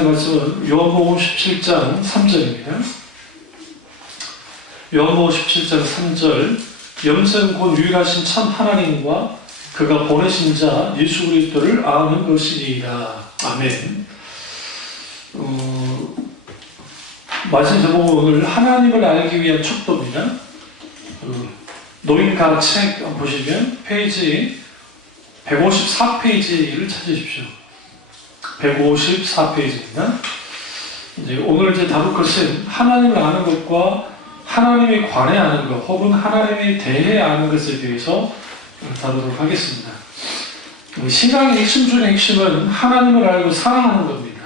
하나님 말씀은 요한복음 17장 3절입니다. 요한복음 17장 3절 영생 곧 유일하신 참 하나님과 그가 보내신 자 예수 그리스도를 아는 것이니라. 아멘. 말씀 제목은 오늘 하나님을 알기 위한 척도입니다. 노인가 책 보시면 페이지 154페이지를 찾으십시오. 154페이지입니다. 오늘 이제 다룰 것은 하나님을 아는 것과 하나님에 관해 아는 것 혹은 하나님에 대해 아는 것에 대해서 다루도록 하겠습니다. 신앙의 핵심 중의 핵심은 하나님을 알고 사랑하는 겁니다.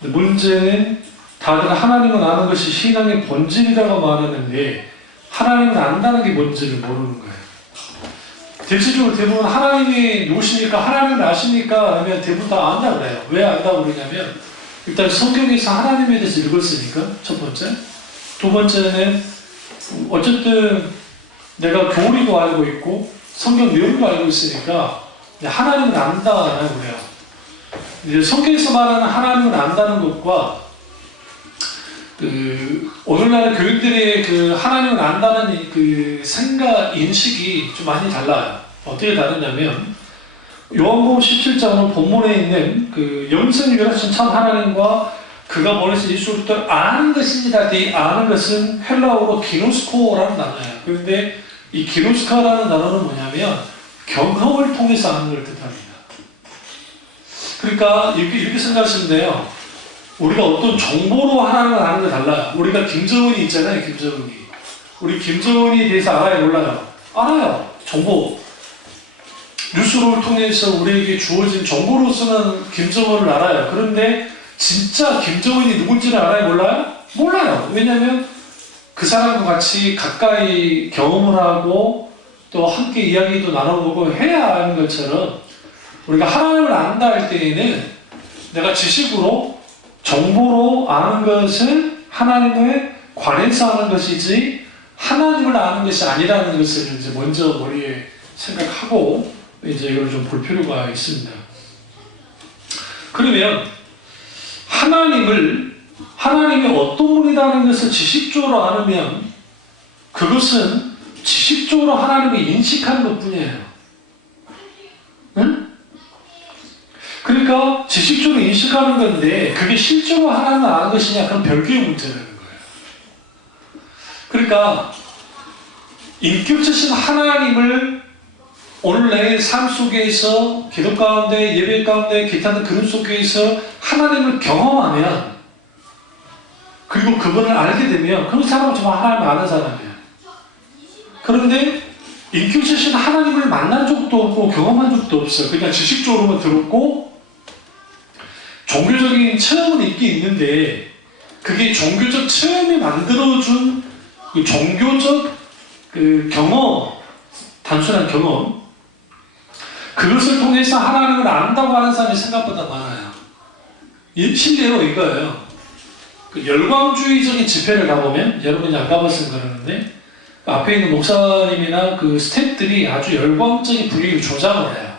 문제는 다들 하나님을 아는 것이 신앙의 본질이라고 말하는데 하나님을 안다는 게 뭔지를 모르는 거예요. 대체적으로 대부분 하나님이 누구십니까? 하나님을 아십니까? 하면 대부분 다 안다고 그래요. 왜 안다고 그러냐면 일단 성경에서 하나님에 대해서 읽었으니까 첫 번째. 두 번째는 어쨌든 내가 교리도 알고 있고 성경 내용도 알고 있으니까 하나님을 안다라고 그래요. 이제 성경에서 말하는 하나님을 안다는 것과 오늘날 교인들의 하나님을 안다는 생각, 인식이 좀 많이 달라요. 어떻게 다르냐면, 요한복음 17장은 본문에 있는 영생 유일하신 참 하나님과 그가 보내신 예수 그리스도를 아는 것입니다. 이 아는 것은 헬라어로 기노스코라는 단어예요. 그런데 이 기노스코라는 단어는 뭐냐면, 경험을 통해서 아는 걸 뜻합니다. 그러니까 이렇게 생각하시면 돼요. 우리가 어떤 정보로 하나님을 아는 게 달라요. 우리가 김정은이 있잖아요, 김정은이. 우리 김정은에 대해서 알아요, 몰라요? 알아요. 정보. 뉴스를 통해서 우리에게 주어진 정보로서는 김정은을 알아요. 그런데 진짜 김정은이 누군지를 알아요, 몰라요? 몰라요. 왜냐하면 그 사람과 같이 가까이 경험을 하고 또 함께 이야기도 나눠보고 해야 하는 것처럼 우리가 하나님을 안다 할 때에는 내가 지식으로 정보로 아는 것은 하나님에 관해서 아는 것이지 하나님을 아는 것이 아니라는 것을 이제 먼저 머리에 생각하고 이제 이걸 좀 볼 필요가 있습니다. 그러면 하나님이 어떤 분이라는 것을 지식적으로 알으면 그것은 지식적으로 하나님을 인식하는 것 뿐이에요. 응? 그러니까 지식적으로 인식하는 건데 그게 실제로 하나님을 아는 것이냐 그건 별개의 문제라는 거예요. 그러니까 인격체신 하나님을 오늘 내 삶 속에서 기도 가운데 예배 가운데 기타는 그런 속에서 하나님을 경험하면 그리고 그분을 알게 되면 그 사람은 정말 하나님을 아는 사람이에요. 그런데 인격체신 하나님을 만난 적도 없고 경험한 적도 없어요. 그냥 지식적으로만 들었고 종교적인 체험은 있긴 있는데 그게 종교적 체험이 만들어준 종교적 경험, 단순한 경험 그것을 통해서 하나님을 안다고 하는 사람이 생각보다 많아요. 실례로 이거예요. 열광주의적인 집회를 가보면 여러분이 안 가봤으면 그러는데 앞에 있는 목사님이나 스태프들이 아주 열광적인 분위기를 조장을 해요.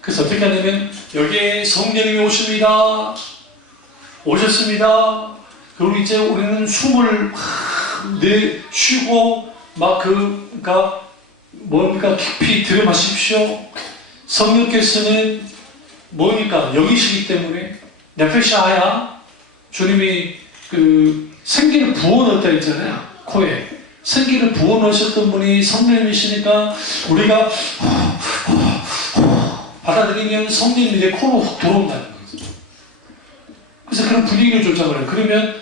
그래서 어떻게 하냐면 여기에 성령님이 오십니다. 오셨습니다. 그리고 이제 우리는 숨을 쉬고 뭡니까 깊이 들여 마십시오. 성령께서는 뭐니까 영이시기 때문에 네페샤야 주님이 생기를 부어넣었다 했잖아요. 코에 생기를 부어넣으셨던 분이 성령님이시니까 우리가 받아들이면 성령님이 내 코로 훅 들어온다는 거죠. 그래서 그런 분위기를 조장을 해요. 그러면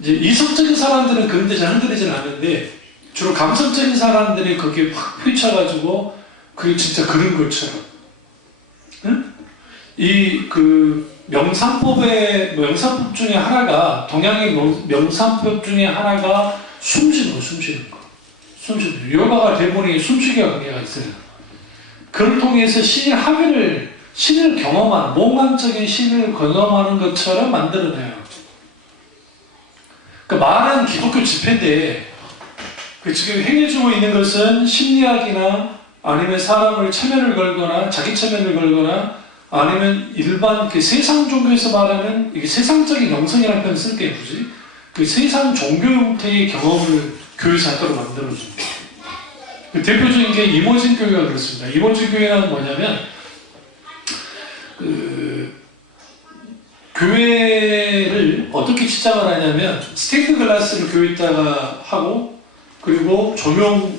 이제 이성적인 사람들은 그런 데 잘 흔들리지는 않는데 주로 감성적인 사람들이 거기에 확 휘쳐가지고 그게 진짜 그런 것처럼 응? 명상법 중에 하나가 동양의 명상법 중에 하나가 숨쉬는 거. 요가가 대부분이 숨쉬기가 관계가 있어요. 그를 통해서 신을 경험하는, 몽환적인 신을 경험하는 것처럼 만들어내요. 말은 기독교 집회인데, 지금 행해주고 있는 것은 심리학이나 아니면 사람을 체면을 걸거나, 자기 체면을 걸거나, 아니면 일반 그 세상 종교에서 말하는 이게 세상적인 영성이라는 표현 쓸게요, 굳이. 그 세상 종교 형태의 경험을 교회 사도로 만들어줍니다. 그 대표적인 게 이모진 교회가 그렇습니다. 이모진 교회는 뭐냐면 그 교회를 어떻게 치장을 하냐면 스테인드 글라스를 교회에다가 하고 그리고 조명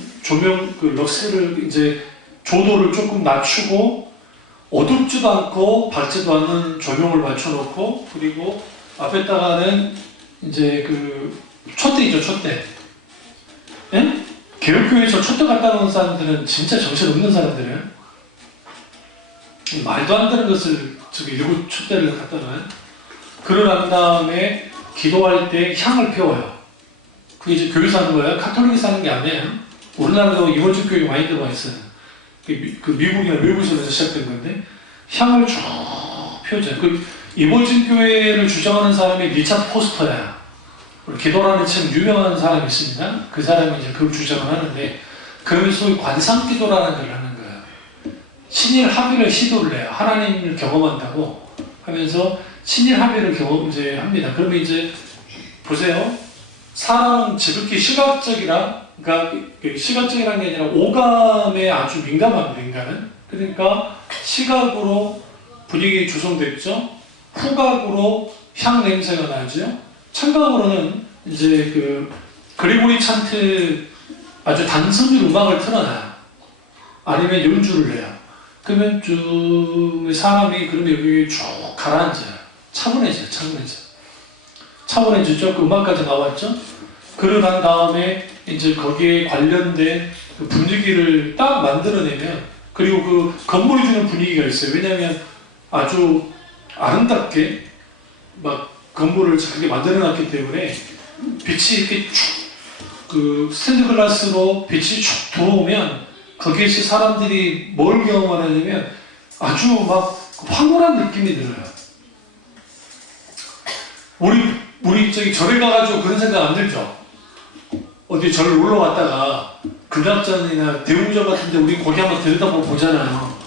그 럭스를 이제 조도를 조금 낮추고 어둡지도 않고 밝지도 않는 조명을 맞춰놓고 그리고 앞에다가는 이제 그 촛대이죠, 촛대. 예? 개혁교회에서 촛대 갖다 놓은 사람들은 진짜 정신없는 사람들이에요. 말도 안 되는 것을 저기 일곱 촛대를 갖다 놔요. 그러고 난 다음에 기도할 때 향을 피워요. 그게 이제 교회에서 하는 거예요. 카톨릭에서 하는 게 아니에요. 우리나라도 이원주 교회 많이 들어와 있어요. 그 미국이나 외국에서 시작된 건데 향을 쭉 피워줘요. 그 이원주 교회를 주장하는 사람이 리차드 포스터야. 기도라는 참 유명한 사람이 있습니다. 그 사람이 이제 그걸 주장을 하는데 그러면서 소위 관상기도라는 걸 하는 거예요. 신일 합의를 시도를 해요. 하나님을 경험한다고 하면서 신일 합의를 이제 합니다. 그러면 이제 보세요. 사람은 지극히 시각적이라, 그러니까 시각적이라는 게 아니라 오감에 아주 민감합니다. 인간은. 그러니까 시각으로 분위기 조성됐죠. 후각으로 향 냄새가 나죠. 청각으로는 이제 그 그리고리 찬트 아주 단순히 음악을 틀어놔요. 아니면 연주를 해요. 그러면 쭉 사람이 그러면 여기 쭉 가라앉아요. 차분해지죠. 그 음악까지 나왔죠. 그러고 난 다음에 이제 거기에 관련된 그 분위기를 딱 만들어내면 그리고 그 건물이 주는 분위기가 있어요. 왜냐하면 아주 아름답게 막 건물을 크게 만들어놨기 때문에 빛이 이렇게 쭉 그 스테인드 글라스로 빛이 쭉 들어오면 거기에서 사람들이 뭘 경험하냐면 아주 막 황홀한 느낌이 들어요. 우리 저기 절에 가가지고 그런 생각 안 들죠? 어디 절을 놀러 갔다가 극락전이나 대웅전 같은데 우리 거기 한번 들여다보고 보잖아요.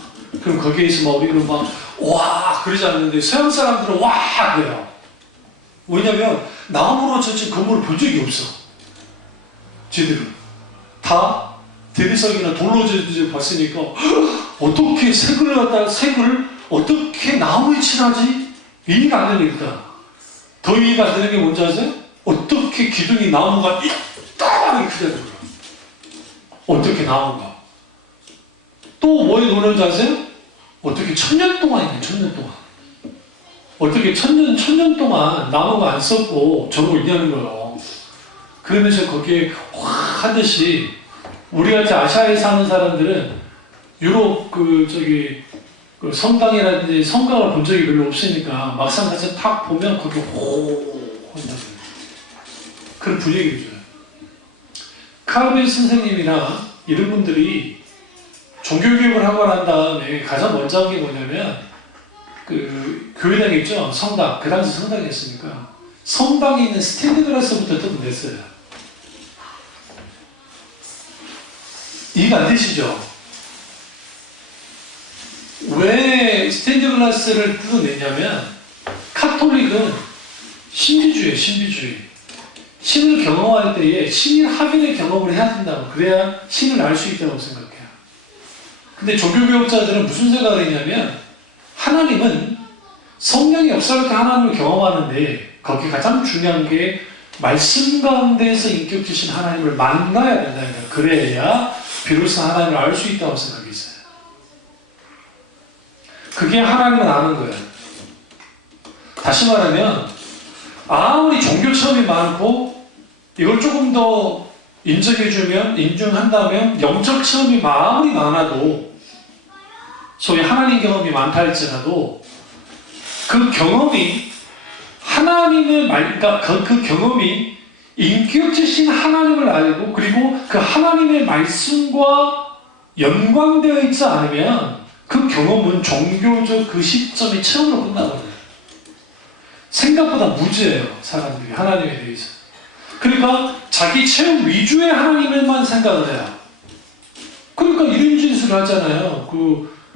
그럼 거기에서 막 우리는 막 와 그러지 않는데 서양 사람들은 와 그래요. 왜냐면 나무로 쳐진 건물을 본 적이 없어. 쟤들은 다 대리석이나 돌로 져서 봤으니까 어떻게 색을 어떻게 나무에 칠하지? 이해가 안 되는 일이다. 더 이해가 안 되는 게 뭔지 아세요? 어떻게 기둥이 나무가 이따하게 크다는 거야. 어떻게 나무가. 또 뭐에 노는지 아세요? 어떻게 1000년 동안 있네, 1000년 동안. 어떻게 천년 동안 나무가 안 썩고 저러고 있냐는 거예요. 그러면서 거기에 확 하듯이 우리같이 아시아에 사는 사람들은 유럽 그 성당이라든지 성곽을 본 적이 별로 없으니까 막상 가서 탁 보면 거기 호 한다고 그런 분위기를 줘요. 카르벨 선생님이나 이런 분들이 종교교육을 하고 난 다음에 가장 먼저 한 게 뭐냐면 그 교회당에 있죠. 성당. 그 당시 성당이었으니까 성당에 있는 스테인드 글라스부터 뜯어냈어요. 이해가 안 되시죠? 왜 스테인드 글라스를 뜯어내냐면 카톨릭은 신비주의예요. 신비주의. 신을 경험할 때에 신일 합일의 경험을 해야 된다고. 그래야 신을 알 수 있다고 생각해요. 근데 종교교육자들은 무슨 생각을 했냐면 하나님은 성령의 역사를 통해 하나님을 경험하는데 거기 가장 중요한 게 말씀 가운데서 인격주신 하나님을 만나야 된다는 거예요. 그래야 비로소 하나님을 알 수 있다고 생각했어요. 그게 하나님을 아는 거예요. 다시 말하면 아무리 종교 체험이 많고 이걸 조금 더 인정해주면 인정한다면 영적 체험이 아무리 많아도 소위 하나님 경험이 많다 할지라도 그 경험이 하나님의 그러니까 그 경험이 인격주신 하나님을 알고 그리고 그 하나님의 말씀과 연관되어 있지 않으면 그 경험은 종교적 그 시점의 체험으로 끝나거든요. 생각보다 무지해요. 사람들이 하나님에 대해서. 그러니까 자기 체험 위주의 하나님을만 생각을 해요. 그러니까 이런 짓을 하잖아요.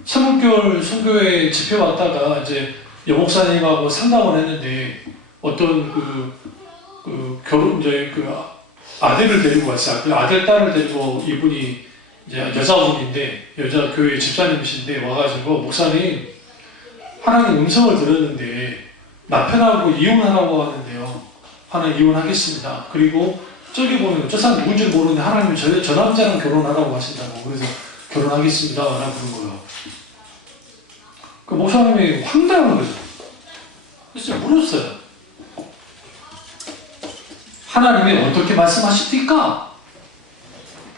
세문교회 선교회 집회 왔다가 이제 여목사님하고 상담을 했는데 어떤 결혼 이제 아들을 데리고 왔어요. 그 아들 딸을 데리고 이분이 이제 여자분인데 여자 교회 집사님이신데 와가지고 목사님 하나님 음성을 들었는데 남편하고 이혼하라고 하는데요. 하나님 이혼하겠습니다. 그리고 저기 보면 저 사람 누군지 모르는데 하나님이 저 남자랑 결혼하라고 하신다고. 그래서 결혼하겠습니다. 라고 부른 거예요. 그 목사님이 황당한 거죠. 그래서 물었어요. 하나님이 어떻게 말씀하십니까?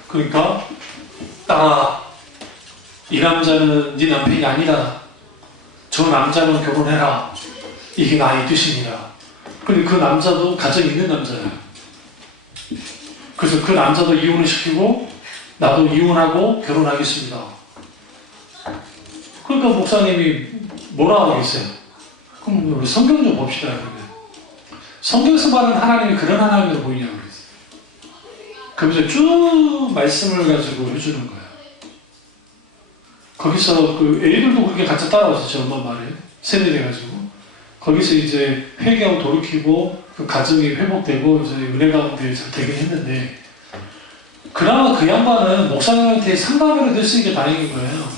그러니까 딸아, 이 남자는 네 남편이 아니다. 저 남자는 결혼해라. 이게 나의 뜻입니다. 근데 그 남자도 가정 있는 남자예요. 그래서 그 남자도 이혼을 시키고 나도 이혼하고 결혼하겠습니다. 그러니까 목사님이 뭐라 하겠어요? 그럼 우리 성경 좀 봅시다. 그러면. 성경에서 말하는 하나님이 그런 하나님으로 보이냐고 그랬어요. 그러면서 쭉 말씀을 가지고 해주는 거예요. 거기서 그 애들도 그렇게 같이 따라와서 제 엄마 말에 세뇌돼가지고 거기서 이제 회개하고 돌이키고 그 가정이 회복되고 이제 은혜 가운데 잘 되긴 했는데 그나마 그 양반은 목사님한테 상담을 될 수 있는 게 다행인 거예요.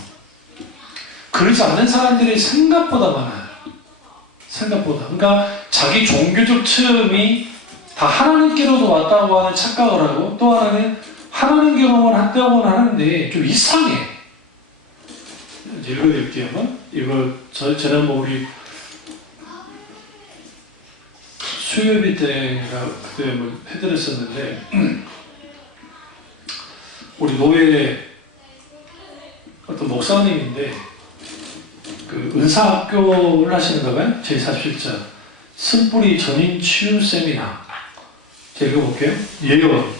그러지 않는 사람들이 생각보다 많아요. 생각보다. 그러니까 자기 종교적 체험이 다 하나님께로도 왔다고 하는 착각을 하고 또 하나는 하나님 경험을 한다고는 하는데 좀 이상해. 이제 읽어드릴게요. 이거 지난번 우리 수요일 때가 그때 뭐 해드렸었는데 우리 노예 어떤 목사님인데 그 은사학교를 하시는가 봐요. 제47자 쓴뿌리 전인 치유 세미나. 제가 읽어볼게요. 예언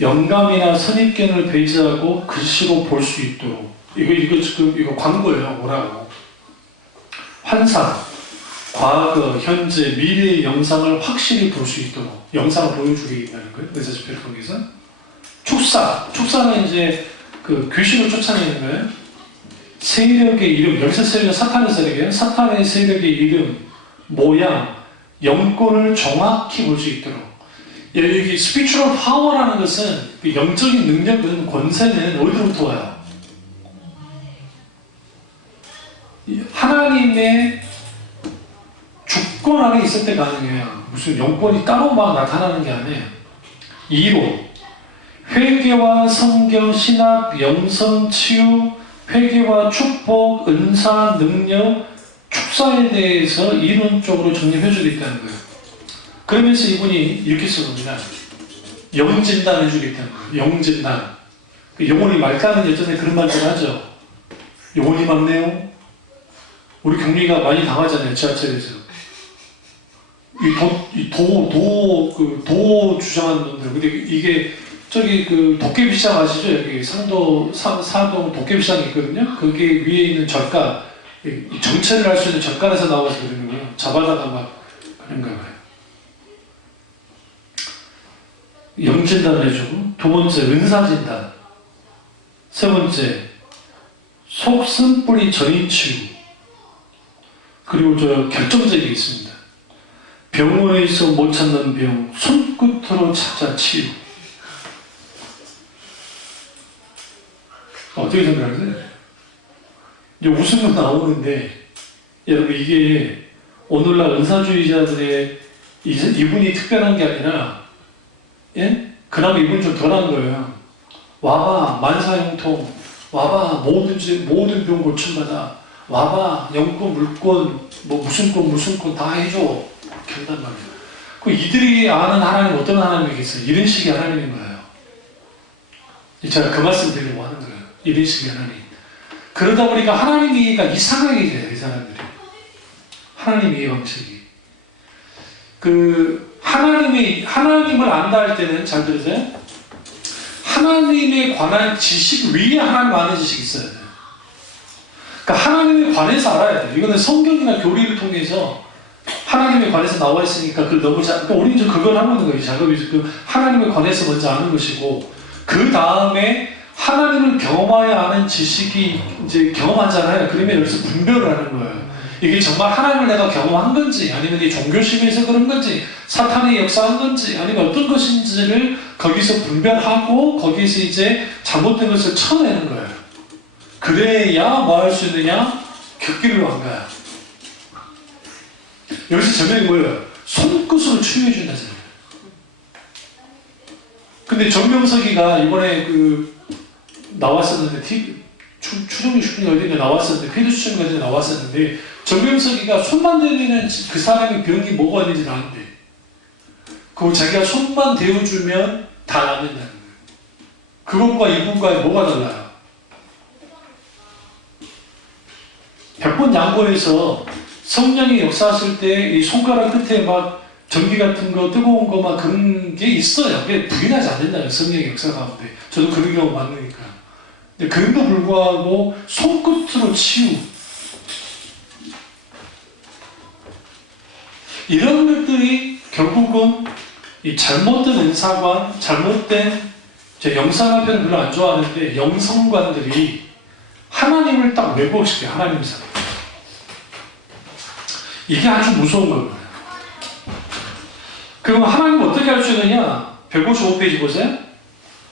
영감이나 선입견을 배제하고 글씨로 볼 수 있도록 이거 광고예요. 뭐라고 환상 과거, 현재, 미래의 영상을 확실히 볼 수 있도록 영상을 보여주겠다는 거예요. 의사 집회를 통해서. 축사는 이제 그 귀신을 쫓아내는 거예요. 세력의 이름, 여기서 세력, 사탄의 세력이에요. 사탄의 세력의 이름, 모양, 영권을 정확히 볼 수 있도록. 여기 스피추럴 파워라는 것은 그 영적인 능력은 권세는 어디로부터 와요? 하나님의 주권 안에 있을 때 가능해요. 무슨 영권이 따로 막 나타나는 게 아니에요. 2로 회개와 성경, 신학, 영성, 치유, 회개와 축복, 은사, 능력, 축사에 대해서 이론적으로 정립해 주겠다는 거예요. 그러면서 이분이 이렇게 써봅니다. 영진단 해주겠다는 거예요. 영진단. 영혼이 맑다는 예전에 그런 말들 하죠. 영혼이 맑네요. 우리 경리가 많이 당하잖아요. 지하철에서. 도 주장하는 놈들. 근데 이게 저기 그 도깨비시장 아시죠? 여기 사동 도깨비시장이 있거든요. 거기 위에 있는 절가, 정체를 할 수 있는 절간에서 나와서 그러는 거예요. 잡아다가 막 그런가 봐요. 영진단을 해주고, 두 번째 은사진단, 세 번째 속쓴뿌리 전인치유, 그리고 저 결정적인 게 있습니다. 병원에서 못 찾는 병 손끝으로 찾아 치유. 어떻게 생각하세요? 이제 웃음도 나오는데 여러분 이게 오늘날 은사주의자들의 이분이 특별한 게 아니라 예? 그나마 이분이 좀 덜한 거예요. 와봐 만사형통, 와봐 모든 병 고침받아, 와봐 영권 물권 뭐 무슨 권 다 해줘 이렇게 한단 말이에요. 그 이들이 아는 하나님 어떤 하나님이겠어요? 이런 식의 하나님인 거예요. 제가 그 말씀 드리려고 하는 거예요. 이런 식의 하나님. 그러다 보니까 하나님 이해가 이상하게 돼요. 이 사람들이. 하나님 이해 방식이. 하나님을 안다 할 때는 잘 들으세요. 하나님에 관한 지식 위에 하나님 아는 지식이 있어야 돼요. 그러니까 하나님에 관해서 알아야 돼요. 이거는 성경이나 교리를 통해서 하나님에 관해서 나와 있으니까 그걸 너무 그러니까 우리는 좀 그걸 하고 있는 거예요. 작업이 하나님에 관해서 먼저 아는 것이고 그 다음에 하나님을 경험해야 하는 지식이 이제 경험하잖아요. 그러면 여기서 분별을 하는 거예요. 이게 정말 하나님을 내가 경험한 건지, 아니면 이 종교심에서 그런 건지, 사탄이 역사한 건지, 아니면 어떤 것인지를 거기서 분별하고 거기서 이제 잘못된 것을 쳐내는 거예요. 그래야 뭐 할 수 있느냐? 격기를 한 거야. 여기서 제목이 뭐예요? 손끝으로 치유해준다잖아요. 근데 정명석이가 이번에 나왔었는데, 추정이 슈핑이 어딘가 나왔었는데, 피드 추정이 어딘가 나왔었는데, 정명석이가 손만 대면 그 사람의 병이 뭐가 있는지 아는데, 그거 자기가 손만 대어주면 다 낫는다는 거예요. 그것과 이분과의 뭐가 달라요? 100번 양보해서 성령이 역사하실 때 이 손가락 끝에 막 전기 같은 거, 뜨거운 거 막 그런 게 있어요. 그게 부인하지 않는다는 성령의 역사 가운데. 저도 그런 경우 많으니까. 근데 그럼에도 불구하고 손끝으로 치유. 이런 것들이 결국은 이 잘못된 은사관, 잘못된, 제 영상화편을 별로 안 좋아하는데 영성관들이 하나님을 딱 왜곡시켜요. 하나님상. 이게 아주 무서운 거예요. 그럼 하나님을 어떻게 알 수 있느냐? 155페이지 보세요.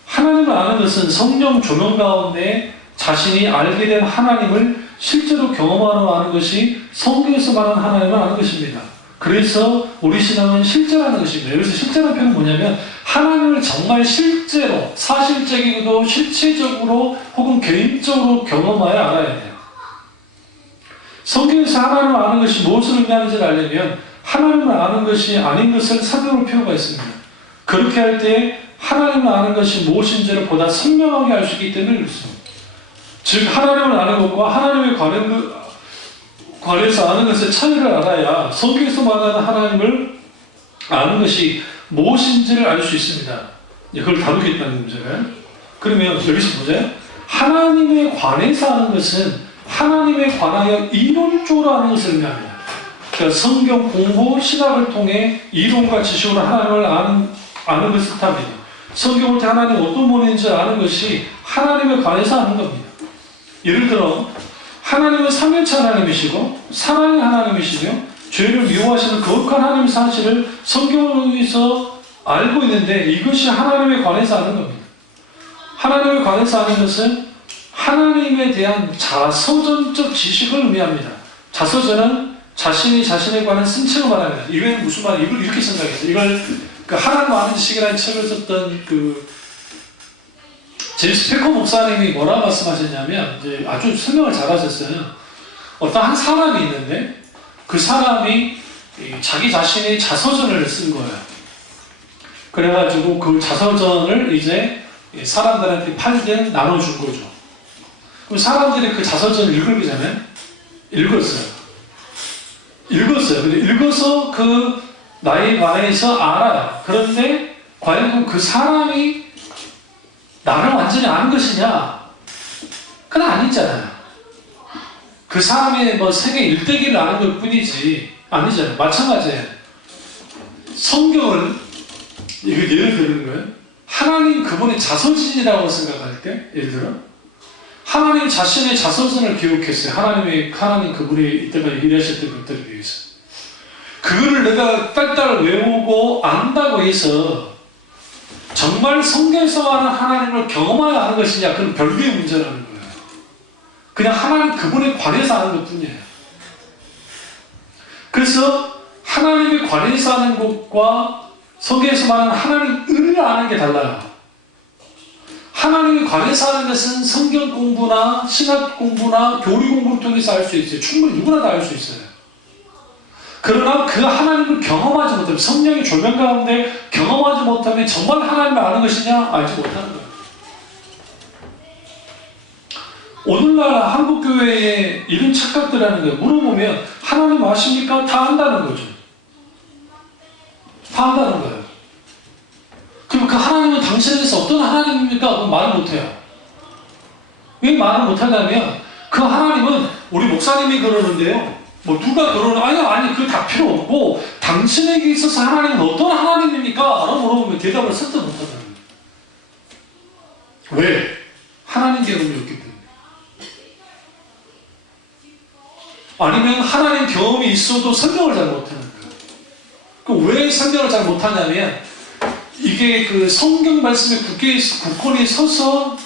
하나님을 아는 것은 성령 조명 가운데 자신이 알게 된 하나님을 실제로 경험하러 아는 것이 성경에서 말하는 하나님을 아는 것입니다. 그래서 우리 신앙은 실제라는 것입니다. 여기서 실제라는 표현은 뭐냐면 하나님을 정말 실제로, 사실적이고도 실체적으로 혹은 개인적으로 경험하여 알아야 돼요. 성경에서 하나님을 아는 것이 무엇을 의미하는지를 알려면 하나님을 아는 것이 아닌 것을 살펴볼 필요가 있습니다. 그렇게 할 때 하나님을 아는 것이 무엇인지를 보다 선명하게 알 수 있기 때문에 그렇습니다. 즉 하나님을 아는 것과 하나님에 관해서 아는 것의 차이를 알아야 성경에서 말하는 하나님을 아는 것이 무엇인지를 알 수 있습니다. 그걸 다루겠다는 문제가요. 그러면 여기서 보세요. 하나님에 관해서 아는 것은 하나님에 관하여 이론적으로 아는 것을 의미합니다. 그러니까 성경 공부, 신학을 통해 이론과 지식으로 하나님을 아는 것을 뜻합니다. 성경을 때 하나님이 어떤 분인지 아는 것이 하나님에 관해서 아는 겁니다. 예를 들어 하나님은 삼위일체 하나님이시고 사랑의 하나님이시며 죄를 미워하시는 거룩한 하나님 사실을 성경을 위해서 알고 있는데 이것이 하나님에 관해서 아는 겁니다. 하나님에 관해서 아는 것은 하나님에 대한 자서전적 지식을 의미합니다. 자서전은 자신이 자신에 관한 쓴책을 말합니다. 이건 무슨 말이에요? 이걸 이렇게 생각했어요. 이걸 하나님 아는 지식이라는 책을 썼던 제임스 페커 목사님이 뭐라 말씀하셨냐면 이제 아주 설명을 잘하셨어요. 어떤 한 사람이 있는데 그 사람이 자기 자신의 자서전을 쓴 거예요. 그래가지고 그 자서전을 이제 사람들한테 팔든 나눠준 거죠. 그럼 사람들이 그 자서전을 읽기 전에 읽었어요. 근데 읽어서 그 나에 관해서 알아요. 그런데 과연 그 사람이 나를 완전히 아는 것이냐? 그건 아니잖아요. 그 사람의 세계 일대기를 아는 것 뿐이지 아니잖아요. 마찬가지예요. 성경을 예를 드는 거예요. 하나님 그분의 자서전이라고 생각할 때 예를 들어 하나님 자신의 자서전을 기록했어요. 하나님 그분이 이때가 일하셨던 것들에 대해서. 그거를 내가 딸딸 외우고 안다고 해서 정말 성경에서 말하는 하나님을 경험하여 아는 것이냐? 그건 별개의 문제라는 거예요. 그냥 하나님 그분에 관해서 아는 것 뿐이에요. 그래서 하나님에 관해서 아는 것과 성경에서 말하는 하나님을 아는 게 달라요. 하나님에 관해서 하는 것은 성경 공부나 신학 공부나 교리 공부를 통해서 알 수 있어요. 충분히 누구나 다 알 수 있어요. 그러나 그 하나님을 경험하지 못하면 성령의 조명 가운데 경험하지 못하면 정말 하나님을 아는 것이냐? 알지 못하는 거예요. 오늘날 한국교회에 이런 착각들하는 거예요. 물어보면 하나님 아십니까? 다 안다는 거죠. 다 안다는 거예요. 그럼 그 하나님은 당신에서 어떤 하나님입니까? 그건 말을 못해요. 왜 말을 못하냐면 그 하나님은 우리 목사님이 그러는데요. 누가 그러는 아니 그거 다 필요 없고 당신에게 있어서 하나님은 어떤 하나님입니까? 라고 물어보면 대답을 선뜻 못하다는 거예요. 왜? 하나님 경험이 없기 때문에. 아니면 하나님 경험이 있어도 설명을 잘 못하는 거예요. 왜 설명을 잘 못하냐면 이게 그 성경 말씀에 굳건히 서서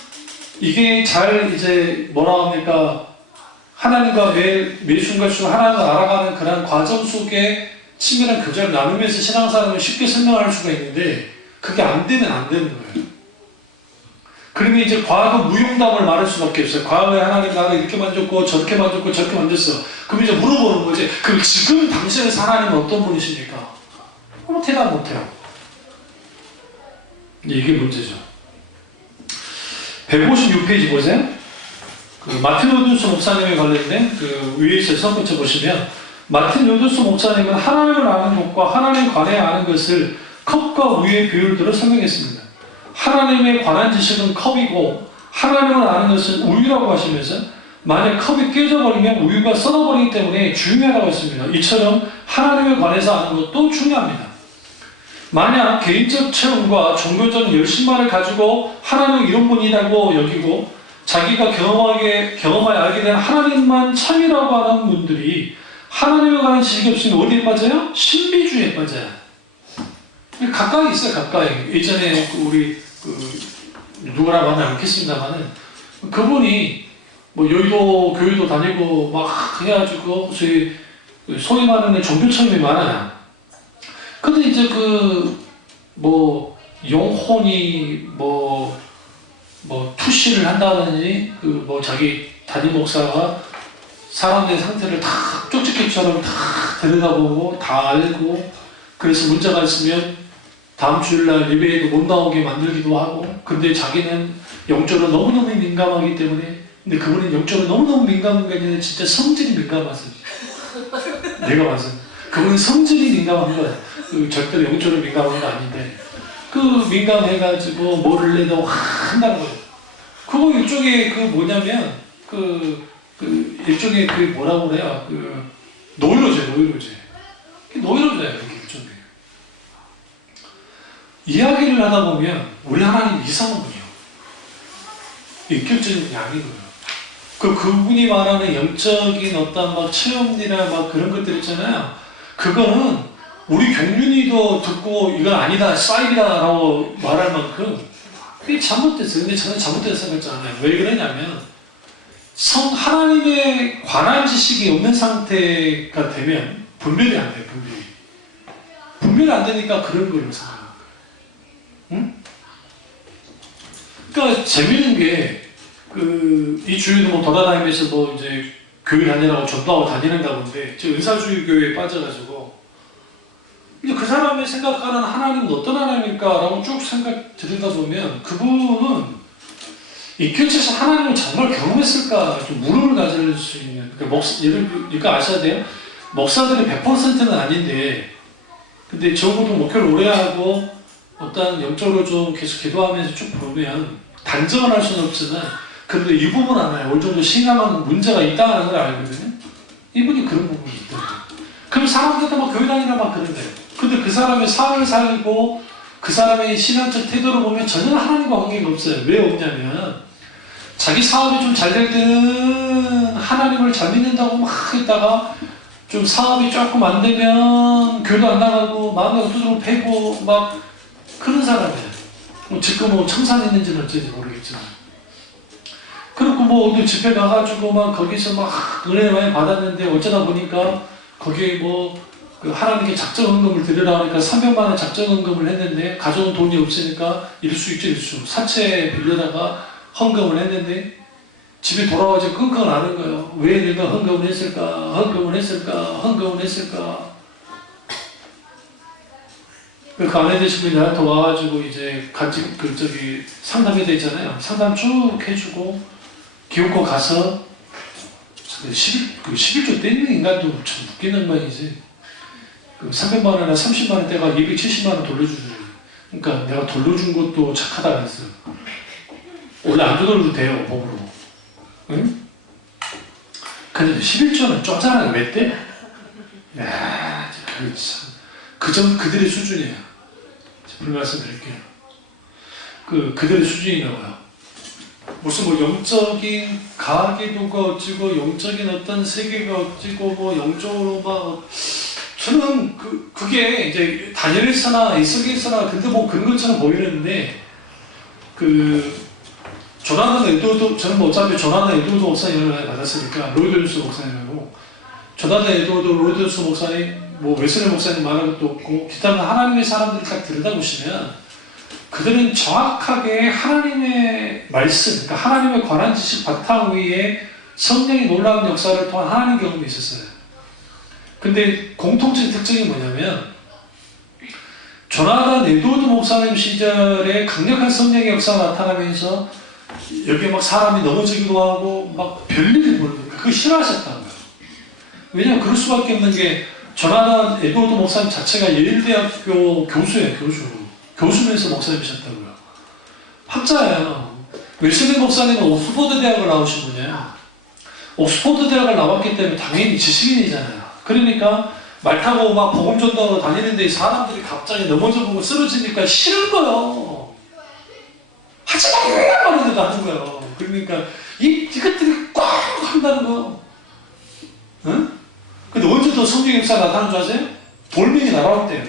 이게 잘 이제 뭐라 합니까? 하나님과 매 순간순간 하나님을 알아가는 그런 과정 속에 친밀한 교제를 나누면서 신앙생활을 쉽게 설명할 수가 있는데 그게 안 되면 안 되는 거예요. 그러면 이제 과거 무용담을 말할 수밖에 없어요. 과거에 하나님 나를 이렇게 만졌고 저렇게 만졌고 저렇게 만졌어. 그럼 이제 물어보는 거지. 그럼 지금 당신에서 하나님은 어떤 분이십니까? 대답 못해요. 이게 문제죠. 156페이지 보세요. 그 마틴 루더스 목사님에 관련된 그 위에서 첫 번째 보시면 마틴 루더스 목사님은 하나님을 아는 것과 하나님 관해 아는 것을 컵과 우유의 비유를 들어 설명했습니다. 하나님에 관한 지식은 컵이고 하나님을 아는 것은 우유라고 하시면서 만약 컵이 깨져버리면 우유가 썩어버리기 때문에 중요하다고 했습니다. 이처럼 하나님에 관해서 아는 것도 중요합니다. 만약 개인적 체험과 종교적 열심만을 가지고 하나님 이런 분이라고 여기고 자기가 경험하여 알게 된 하나님만 참이라고 하는 분들이 하나님에 관한 지식이 없으면 어디에 빠져요? 신비주의에 빠져요. 가까이 있어요. 가까이. 예전에 우리 누구라고 하지 않겠습니다만은 그분이 뭐 여의도 교회도 다니고 막 해가지고 소위 말하는 종교 체험이 많아요. 근데 이제 뭐 영혼이 뭐 투시를 한다든지 뭐 자기 담임 목사가 사람들의 상태를 다 쪽집게처럼 다 들여다보고 다 알고 그래서 문제가 있으면 다음 주일날 예배에도 못 나오게 만들기도 하고 근데 자기는 영적으로 너무너무 민감하기 때문에 근데 그분은 영적으로 너무너무 민감한 게 아니라 진짜 성질이 민감하세요. 내가 봐서 그분은 성질이 민감한 거야. 절대로 영적으로 민감한 거 아닌데 민감해가지고 뭐를 해도 한다는 거예요. 그거 일종의 뭐냐면 일종의 뭐라고 그래요? 노이로제. 노이로제예요. 이렇게 일종의. 이야기를 하다 보면 우리 하나님 이상한 분이요. 인격적인 분이 아니고요. 그분이 말하는 영적인 어떤 막 체험이나 막 그런 것들 있잖아요. 그거는 우리 경륜이도 듣고 이건 아니다, 사이비다 라고 말할 만큼 그게 잘못됐어요. 근데 저는 잘못됐다고 생각하지 않아요. 왜 그러냐면 하나님에 관한 지식이 없는 상태가 되면 분별이 안 돼요. 분별이 안 되니까 그런 거를 생각해요. 응? 그러니까 재밌는 게 이 주위도 뭐 돌아다니면서 뭐 이제 교회 다니라고 전도하고 다니는가 본데 저 은사주의 교회에 빠져가지고 이제 그 사람이 생각하는 하나님은 어떤 하나님일까? 라고 쭉 들여다보면 그분은 인격체에서 하나님을 정말 경험했을까? 좀 물음을 가질 수 있는 그러니까 아셔야 돼요. 목사들이 100%는 아닌데 근데 적어도 목회를 오래 하고 어떤 영적으로 좀 계속 기도하면서 쭉 보면 단정을 할 수는 없지만 그래도 이 부분 하나에 어느 정도 신앙하는 문제가 있다는 걸 알거든요. 이분이 그런 부분이 있더라고요. 그럼 사람들도 막 교회 다니나 막 그런데요. 근데 그 사람의 삶을 살고 그 사람의 신앙적 태도를 보면 전혀 하나님과 관계가 없어요. 왜 없냐면 자기 사업이 좀 잘 될 때는 하나님을 잘 믿는다고 막 했다가 좀 사업이 조금 안 되면 교회도 안 나가고 마음에 두드러 패고 막 그런 사람이에요. 지금 뭐 청산 있는지는 어쩐지 모르겠지만 그렇고 뭐 어디 집회 가가지고 막 거기서 막 은혜 많이 받았는데 어쩌다 보니까 거기에 하나님께 작정헌금을 드리라 하니까 300만 원 작정헌금을 했는데 가져온 돈이 없으니까 일수 사채 빌려다가 헌금을 했는데 집에 돌아와서 끙끙 앓는 거예요. 왜 내가 헌금을 했을까? 그 아내 되신 분이 나한테 와가지고 이제 같이 상담해야 되잖아요. 상담 쭉 해주고 기웃고 가서 11조 떼는 인간도 참 웃기는 말이지. 300만 원이나 30만 원대가 270만 원 돌려주더래요. 그러니까 내가 돌려준 것도 착하다 그랬어요. 원래 안 돌려도 돼요, 법으로. 응? 근데 11조는 쪼잔하게 왜 떼? 야, 그들의 수준이에요. 불 말씀드릴게요. 그들의 수준이나 봐요. 무슨 뭐 영적인 가계도가 어찌고 영적인 어떤 세계가 어찌고 뭐 영적으로 막 저는 그게 이제 다니엘서나 에스겔서나 근데 뭐 그런 것처럼 보이는데 조나단 에드워드 저는 뭐 어차피 조나단 에드워드 목사님을 받았으니까 로이드 목사님하고 조나단 에드워드 로이드 목사님 뭐 웨슬리 목사님 말할 것도 없고 기타 하나님의 사람들을 딱 들여다보시면 그들은 정확하게 하나님의 말씀, 그러니까 하나님의 관한 지식 바탕 위에 성령의 놀라운 역사를 통한 하나님 경험이 있었어요. 근데 공통적인 특징이 뭐냐면 조나단 에드워드 목사님 시절에 강력한 성령의 역사가 나타나면서 여기에 막 사람이 넘어지기도 하고 막 별일이 벌어져요. 그거 싫어하셨다는 거예요. 왜냐하면 그럴 수밖에 없는 게 조나단 에드워드 목사님 자체가 예일대학교 교수예요. 교수면서 목사님이셨다고요. 학자예요. 웨슬리 목사님은 옥스퍼드 대학을 나오신 분이에요. 옥스퍼드 대학을 나왔기 때문에 당연히 지식인이잖아요. 그러니까 말 타고 막 복음 전도하러 다니는데 사람들이 갑자기 넘어져 보고 쓰러지니까 싫은 거예요. 하지 말라고 하는데도 하는 거예요. 그러니까 이것들이 꽉 한다는 거. 응? 근데 언제 더 성령 역사 나타나는 줄 아세요? 돌멩이 날아올 때요.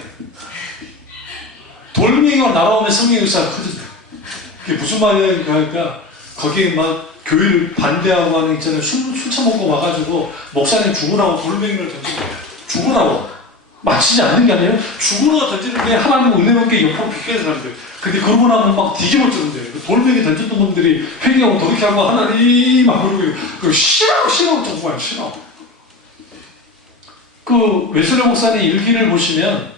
돌멩이가 날아오면 성령 역사가 커져요. 그게 무슨 말이냐 그러니까 거기에 막 교회를 반대하고 하는 있잖아요. 술 처먹고 와가지고 목사님 죽으라고 돌멩이를 던지는 거예요. 죽으라고. 맞히지 않는 게 아니에요. 죽으라고 던지는데 하나님 은혜롭게 옆으로 비켜서 사람들. 근데 그러고 나면 막 뒤집어지는데 그 돌멩이 던졌던 분들이 회개하고 돌이켜하고 하나님 막 그러고 그 싫어 정말 싫어. 그 웨슬리 목사님 일기를 보시면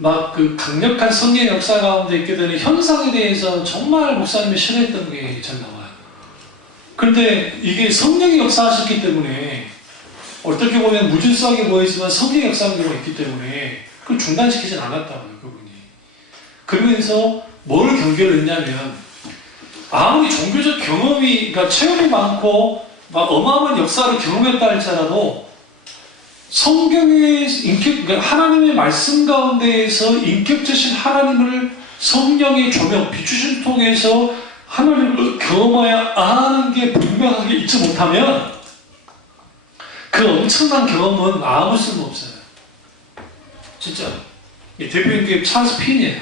막 그 강력한 성령 역사 가운데 있게 되는 현상에 대해서 정말 목사님이 싫어했던 게 잘 나와요. 그런데 이게 성령이 역사하셨기 때문에 어떻게 보면 무질서하게 보이지만 성령의 역사하는 경우가 있기 때문에 그걸 중단시키진 않았다고요. 그분이. 그러면서 뭘 경계를 했냐면 아무리 종교적 경험이 그러니까 체험이 많고 막 어마어마한 역사를 경험했다 할지라도 성경의 그러니까 하나님의 말씀 가운데에서 인격적인 하나님을 성령의 조명, 비추심 통해서 하나님을 경험해야 아는 게 분명하게 있지 못하면 그 엄청난 경험은 아무 쓸모 없어요. 진짜. 대표인 게 찰스 피니예요.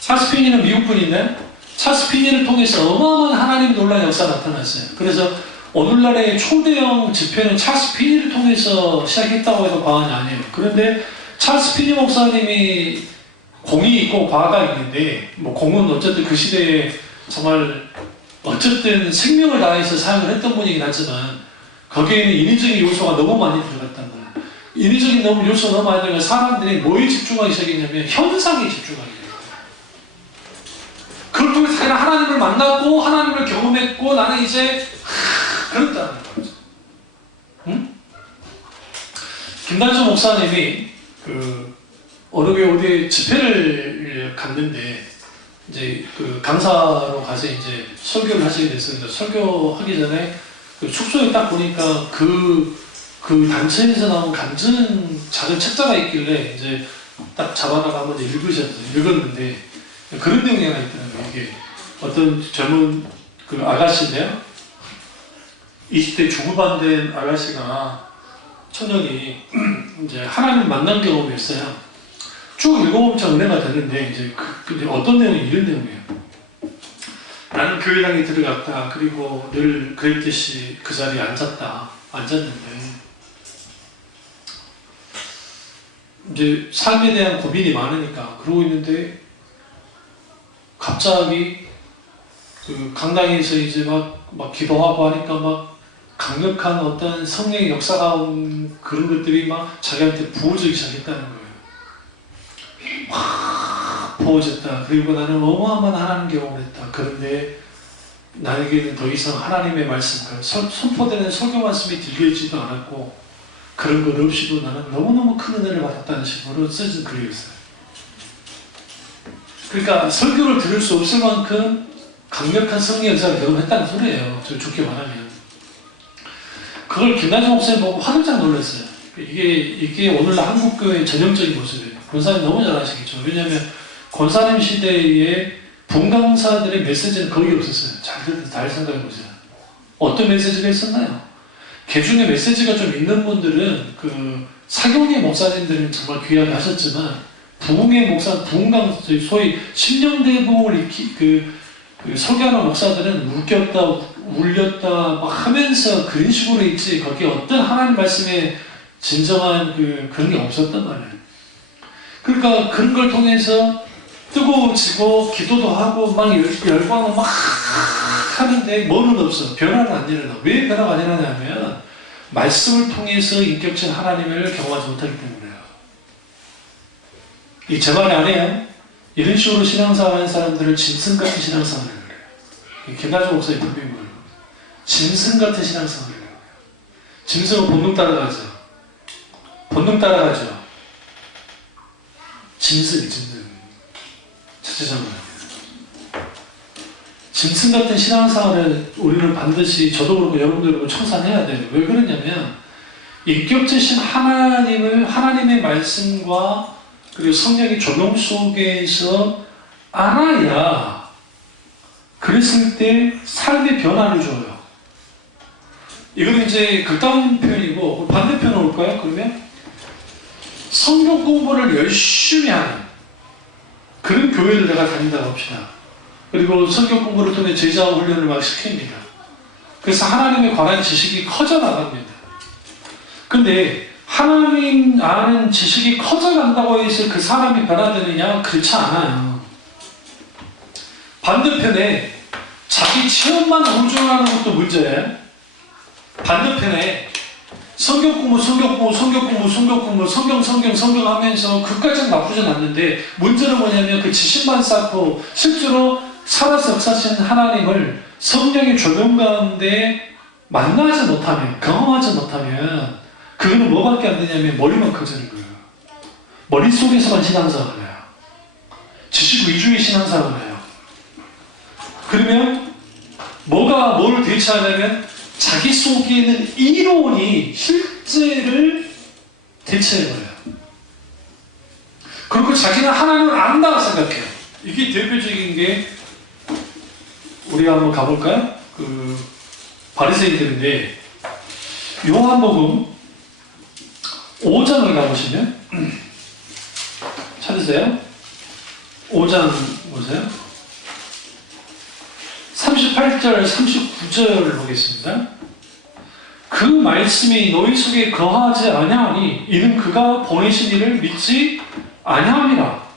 찰스 피니는 미국 분인데 찰스 피니를 통해서 어마어마한 하나님의 놀라운 역사가 나타났어요. 그래서 오늘날의 초대형 집회는 찰스 피니를 통해서 시작했다고 해도 과언이 아니에요. 그런데 찰스 피니 목사님이 공이 있고 과가 있는데 뭐 공은 어쨌든 그 시대에 정말 어쨌든 생명을 다해서 사용을 했던 분이긴 하지만 거기에는 인위적인 요소가 너무 많이 들어갔단 말이에요. 인위적인 요소가 너무 많이 들어가서 사람들이 뭐에 집중하기 시작했냐면 현상에 집중하게 돼요. 그걸 통해서 자기는 하나님을 만났고 하나님을 경험했고 나는 이제 그렇다는 거죠. 응? 김단수 목사님이 어느 교회 어디 집회를 갔는데 이제 그 강사로 가서 이제 설교를 하시게 됐어요. 설교하기 전에 그 축소에 딱 보니까 그 단체에서 나온 간증 작은 책자가 있길래 이제 딱 잡아다가 한번 읽었는데 그런 내용이 하나 있더라고요. 이게 어떤 젊은 그 아가씨인데요. 20대 중후반 아가씨가 청년이 이제 하나님 만난 경험이 있어요. 쭉 읽어보면 참 은혜가 되는데 이제 어떤 내용이 이런 내용이에요. 나는 교회당에 들어갔다. 그리고 늘 그랬듯이 그 자리에 앉았는데 이제 삶에 대한 고민이 많으니까 그러고 있는데 갑자기 그 강당에서 이제 막 기도하고 하니까 막 강력한 어떤 성령의 역사가 온 그런 것들이 막 자기한테 부어지기 시작했다는 거예요. 확 부어졌다. 그리고 나는 어마어마한 하나님 경험을 했다. 그런데 나에게는 더 이상 하나님의 말씀, 선포되는 설교 말씀이 들려지지도 않았고 그런 것 없이도 나는 너무너무 큰 은혜를 받았다는 식으로 써진 글이었어요. 그러니까 설교를 들을 수 없을 만큼 강력한 성령 역사를 경험했다는 소리예요. 좋게 말하면. 그걸 김단수 목사님 보고 화들짝 놀랐어요. 이게 오늘날 한국교회의 전형적인 모습이에요. 권사님 너무 잘 아시겠죠. 왜냐하면 권사님 시대에 분강사들의 메시지는 거의 없었어요. 잘 생각해보세요. 어떤 메시지가 있었나요? 개중에 메시지가 좀 있는 분들은 사경의 목사님들은 정말 귀하게 하셨지만 부흥의 목사, 부흥강, 소위 심령대부흥을 설교하는 목사들은 울렸다 막 하면서 그런 식으로 있지 거기에 어떤 하나님 말씀에 진정한 그런 게 없었단 말이에요. 그러니까 그런 걸 통해서 뜨거워지고 기도도 하고 막 열광을 막 하는데 뭐는 없어. 변화가 안 일어나. 왜 변화가 안 일어나냐면 말씀을 통해서 인격적 하나님을 경험하지 못하기 때문에요. 이 제 말이 아니에요. 이런 식으로 신앙생활 하는 사람들을 짐승 같은 신앙생활을 그래요. 김다정 목사님 분명히 뭐예요. 짐승 같은 신앙생활을 해요. 짐승은 본능 따라가죠. 본능 따라가죠. 짐승. 자체적으로. 짐승 같은 신앙생활을 우리는 반드시 저도 그렇고 여러분도 그렇고 청산해야 돼요. 왜 그러냐면 인격적인 하나님의 말씀과 그리고 성령의 조명 속에서 알아야 그랬을 때 삶의 변화를 줘요. 이거는 이제 극단적인 표현이고 반대편으로 올까요? 그러면 성경 공부를 열심히 하는 그런 교회를 내가 다닌다고 합시다. 그리고 성경 공부를 통해 제자 훈련을 막 시킵니다. 그래서 하나님에 관한 지식이 커져 나갑니다. 근데 하나님 아는 지식이 커져간다고 해서 그 사람이 변화되느냐? 그렇지 않아요. 반대편에 자기 체험만 의존하는 것도 문제예요. 반대편에 성경 공부 성경 하면서 그까지는 나쁘진 않는데 문제는 뭐냐면 그 지식만 쌓고 실제로 살아서 역사하신 하나님을 성령의 조명 가운데 만나지 못하면 경험하지 못하면 그거는 뭐밖에 안 되냐면 머리만 커지는 거예요. 머릿속에서만 신앙생활을 해요. 지식 위주의 신앙생활을 해요. 그러면 뭘 대체하냐면 자기 속에 있는 이론이 실제를 대체해버려요. 그리고 자기는 하나님을 안다고 생각해요. 이게 대표적인 게 우리가 한번 가볼까요? 바리새인들인데 요한복음 5장을 가보시면 찾으세요. 5장 보세요. 38절, 39절을 보겠습니다. 그 말씀이 너희 속에 거하지 아니하니 이는 그가 보내신 이를 믿지 아니함이라.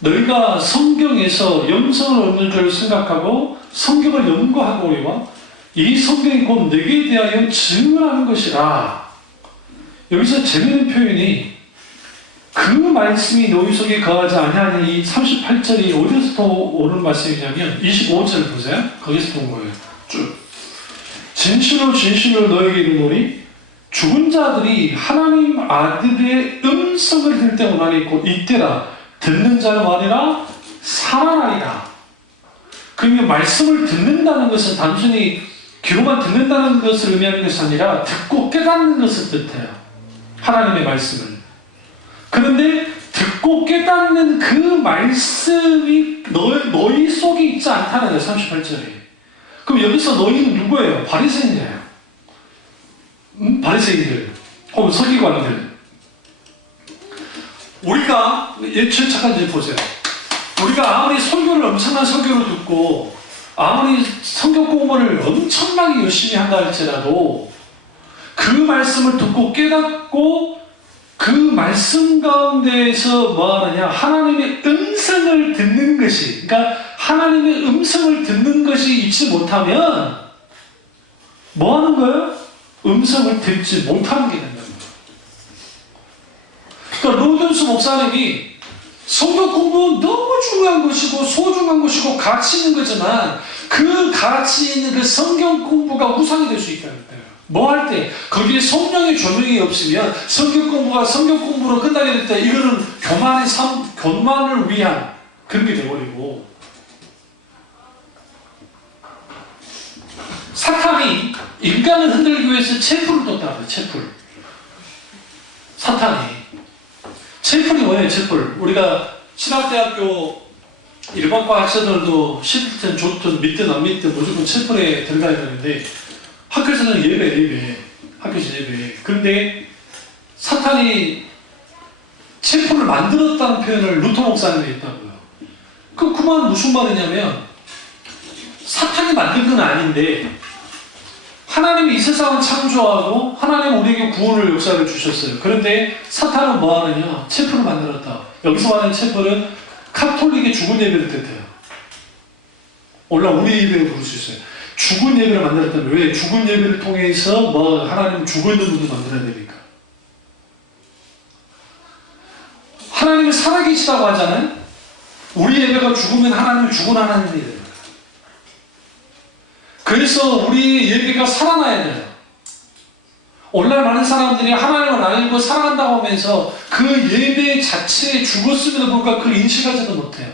너희가 성경에서 영성을 얻는 줄 생각하고 성경을 연구하거니와 이 성경이 곧 너희에 대하여 증언하는 것이라. 여기서 재미있는 표현이 그 말씀이 너희 속에 거하지 아니하니 이 38절이 어디서부터 오는 말씀이냐면 25절 보세요. 거기서 본 거예요. 쭉. 진실로 너에게 이르노니 죽은 자들이 하나님 아들의 음성을 들을 때 원하니 곧 이때라. 듣는 자는 아니라 살아나리라. 그러면 말씀을 듣는다는 것은 단순히 귀로만 듣는다는 것을 의미하는 것이 아니라 듣고 깨닫는 것을 뜻해요. 하나님의 말씀을. 그런데 듣고 깨닫는 그 말씀이 너희 속에 있지 않다는 거예요. 38절에. 그럼 여기서 너희는 누구예요? 바리새인이에요. 바리새인들 혹은 서기관들. 우리가 예측착한지 보세요. 우리가 아무리 엄청난 설교를 듣고 아무리 성경 공부를 엄청나게 열심히 한다 할지라도 그 말씀을 듣고 깨닫고 그 말씀 가운데에서 뭐 하느냐? 하나님의 음성을 듣는 것이, 그러니까 하나님의 음성을 듣는 것이 있지 못하면 뭐 하는 거예요? 음성을 듣지 못하는 게 된다는 거예요. 그러니까 로든스 목사님이 성경 공부 너무 중요한 것이고 소중한 것이고 가치 있는 거지만 그 가치 있는 그 성경 공부가 우상이 될 수 있다는 거예요. 뭐 할 때 거기에 성령의 조명이 없으면 성경 공부로 끝나게 될 때 이거는 교만을 위한 그런 게 되어버리고, 사탄이 인간을 흔들기 위해서 채플을 떴다고요. 사탄이 채플이 뭐예요? 채플. 우리가 신학대학교 일반과 학생들도 싫든 좋든 믿든 안 믿든 무조건 첼플에 들어가야 되는데 학교에서는 예배 학교에서 예배. 그런데 사탄이 첼플을 만들었다는 표현을 루터 목사님이 했다고요. 그 말은 무슨 말이냐면 사탄이 만든 건 아닌데 하나님이 이 세상을 창조하고 하나님 우리에게 구원을 역사를 주셨어요. 그런데 사탄은 뭐 하느냐? 첼플을 만들었다. 여기서 말하는 첼플은 카톨릭의 죽은 예배를 뜻해요. 올라 우리 예배를 부를 수 있어요. 죽은 예배를 만들었다면 왜? 죽은 예배를 통해서 뭐 하나님 죽어있는 분도 만들어야 되니까. 하나님이 살아계시다고 하잖아요. 우리 예배가 죽으면 하나님은 죽은 하나님이 돼요. 그래서 우리 예배가 살아나야 돼요. 오늘날 많은 사람들이 하나님을 알고 살아간다고 하면서 그 예배 자체에 죽었음에도 불구하고 그걸 인식하지도 못해요.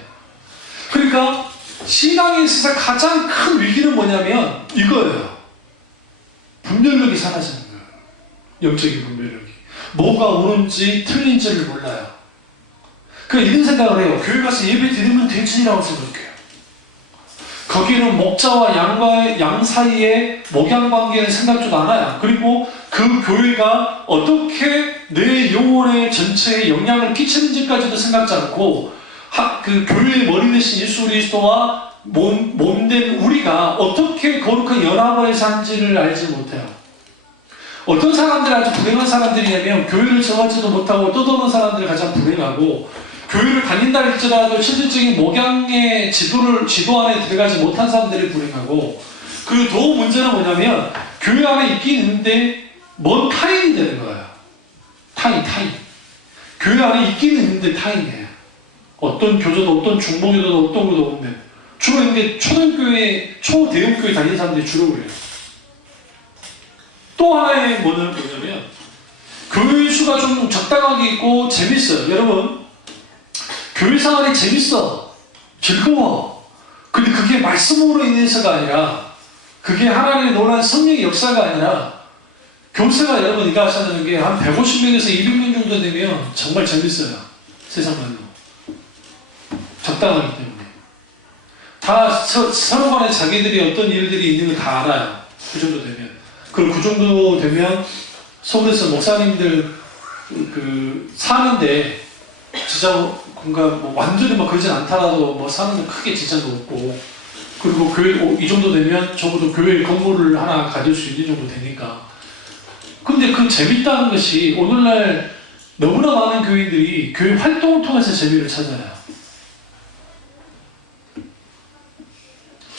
그러니까 신앙에 있어서 가장 큰 위기는 뭐냐면 이거예요. 분별력이 사라지는 거예요. 영적인 분별력이. 뭐가 옳은지 틀린지를 몰라요. 그러니까 이런 생각을 해요. 교회 가서 예배 드리면 되지라고 생각해요. 거기는 목자와 양 사이에 목양관계는 생각지도 않아요. 그리고 그 교회가 어떻게 내 영혼의 전체에 영향을 끼치는지까지도 생각지 않고 그 교회의 머리 대신 예수 그리스도와 몸된 우리가 어떻게 거룩한 연합을 해서 한지를 알지 못해요. 어떤 사람들이 아주 불행한 사람들이냐면 교회를 정하지도 못하고 떠도는 사람들이 가장 불행하고 교회를 다닌다 할지라도 실질적인 목양의 지도 안에 들어가지 못한 사람들이 불행하고 그리고 더 문제는 뭐냐면 교회 안에 있긴 있는데 뭔 타인이 되는 거예요. 타인. 교회 안에 있긴 있는데 타인이에요. 어떤 교조도 어떤 중보교도도 어떤 것도 없는 주로 이게 초등교회, 초대형교회 다니는 사람들이 주로 그래요. 또 하나의 뭐냐면 교회 수가 좀 적당하게 있고 재밌어요. 여러분 교회 생활이 재밌어. 즐거워. 근데 그게 말씀으로 인해서가 아니라 그게 하나님의 놀라운 성령의 역사가 아니라 교세가 여러분 이거 하셔야 되는 게 한 150명에서 200명 정도 되면 정말 재밌어요. 세상 말로. 적당하기 때문에. 다 서로 간에 자기들이 어떤 일들이 있는 걸 다 알아요. 그 정도 되면. 그리고 그 정도 되면 서울에서 목사님들 사는데 진짜 뭔가 뭐 완전히 막 그러진 않더라도 뭐 사는데 크게 지장도 없고 그리고 교회 이 정도 되면 적어도 교회 건물을 하나 가질 수 있는 정도 되니까. 근데 그 재밌다는 것이 오늘날 너무나 많은 교인들이 교회 활동을 통해서 재미를 찾아요.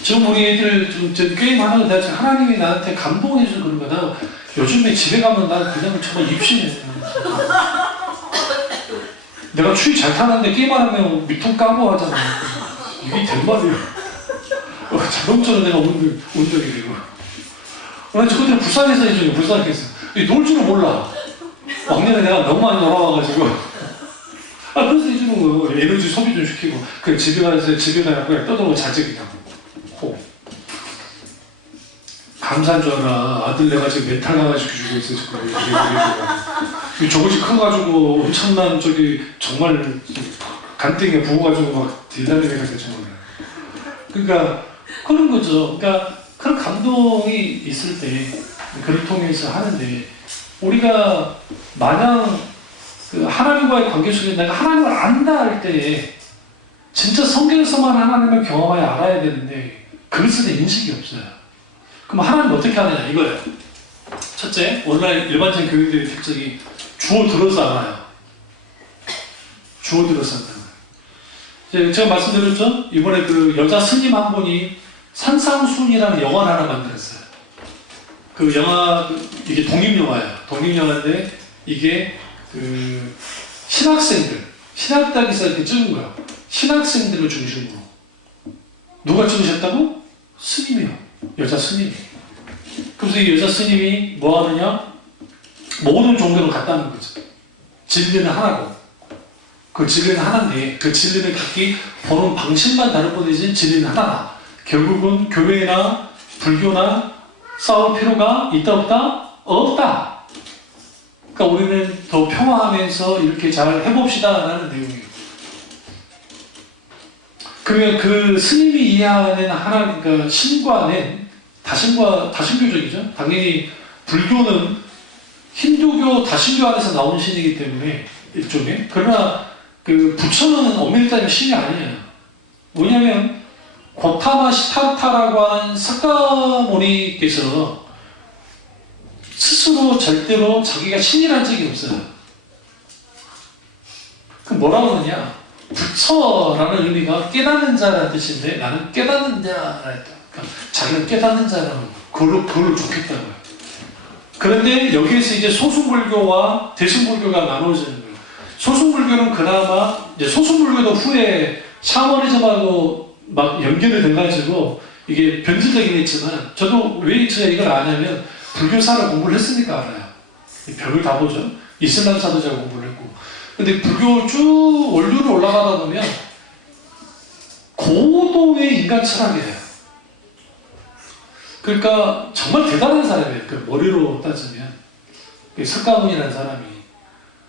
지금 우리 애들 좀 게임하는 거 하나님이 나한테 감동해줘서 그런 거다. 요즘에 집에 가면 난 그냥 정말 입신해. 내가 추위 잘 타는데 게임하면 밑통 까고 하잖아. 이게 된 말이야. 자동차로 내가 운전이 되고. 나 그때 부산에서 해줘요. 부산에서. 놀 줄은 몰라. 왕년에 내가 너무 많이 놀아와가지고. 그래서 해주는 거예요. 에너지 소비 좀 시키고. 그래, 집에 가서 그냥 떠들고 자지 그냥. 감사한 줄 알아. 아들 내가 지금 멘탈 강화시켜주고 있어. 지금. 저것이 커가지고 엄청난 정말 간땡이에 부어가지고 막 딜달리게 되겠죠. 그러니까 그런 거죠. 그러니까 그런 감동이 있을 때 그를 통해서 하는데 우리가 마냥 하나님과의 관계 속에 내가 하나님을 안다 할 때에 진짜 성경에서만 하나님을 경험하여 알아야 되는데 그것에 대한 인식이 없어요. 그럼 하나님 어떻게 하느냐 이거예요. 첫째, 오늘날 일반적인 교육들의 특징이 주어 들어서 알아요. 주어 들어서 한다는 거예요. 제가 말씀드렸죠? 이번에 그 여자 스님 한 분이 산상순이라는 영화를 하나 만들었어요. 그 영화, 이게 독립영화예요. 독립영화인데 이게 그 신학생들, 신학당에서 이렇게 찍은 거예요. 신학생들을 중심으로. 누가 찍으셨다고? 스님이요. 여자 스님이. 그래서 이 여자 스님이 뭐 하느냐? 모든 종교를 갖다는 거죠. 진리는 하나고. 그 진리는 하나인데, 그 진리를 갖기 보는 방식만 다를 뿐이지 진리는 하나다. 결국은 교회나 불교나 싸울 필요가 있다 없다? 없다. 그러니까 우리는 더 평화하면서 이렇게 잘 해봅시다 라는 내용이에요. 그러면 그 스님이 이해하는 하나님, 그러니까 신과는 다신교적이죠. 당연히 불교는 힌두교, 다신교 안에서 나온 신이기 때문에 일종의. 그러나 그 부처는 엄밀히 따지면 신이 아니에요. 뭐냐면 고타마 시타타라고 하는 석가모니께서 스스로 절대로 자기가 신이란 적이 없어요. 그 뭐라고 하느냐? 부처라는 의미가 깨닫는 자라는 뜻인데 나는 깨닫는 자라 했다. 그러니까 자기는 깨닫는 자라는 그걸로 좋겠다고요. 그런데 여기에서 이제 소승불교와 대승불교가 나누어지는 거예요. 소승불교는 그나마 이제 소승불교도 후에 샤머니즘하고 막 연결이 돼가지고 이게 변질되긴 했지만 저도 왜 제가 이걸 아냐면 불교사를 공부를 했으니까 알아요. 벽을 다 보죠. 이슬람사도 제가 공부를 했고. 근데 불교 쭉 원류로 올라가다 보면 고도의 인간 철학이에요. 그러니까 정말 대단한 사람이에요. 그 머리로 따지면. 석가모니라는 사람이.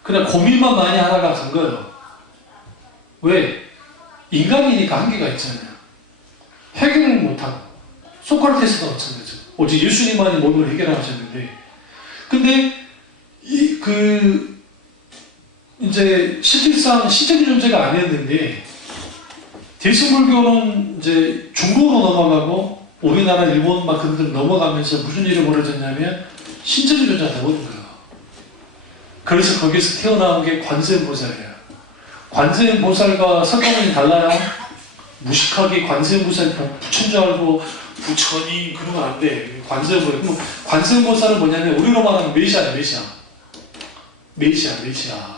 그냥 고민만 많이 하다가 간 거예요. 왜? 인간이니까 한계가 있잖아요. 해결을 못하고. 소크라테스가 마찬가지죠. 오직 예수님만이 모든 걸 해결하셨는데. 근데, 이제 실질상 신적인 존재가 아니었는데, 대승불교는 이제 중국으로 넘어가고, 우리나라, 일본 막 그들 넘어가면서 무슨 일이 벌어졌냐면, 신적인 존재가 되어버린 거예요. 그래서 거기서 태어나온 게 관세음보살이에요. 관세음보살과 석가모니 달라요? 무식하게 관세음보살 부처인 줄 알고 부처님 그러면 안 돼. 관세음보살. 관세음보살은 뭐냐면 우리로 말하면 메시아예요. 메시아.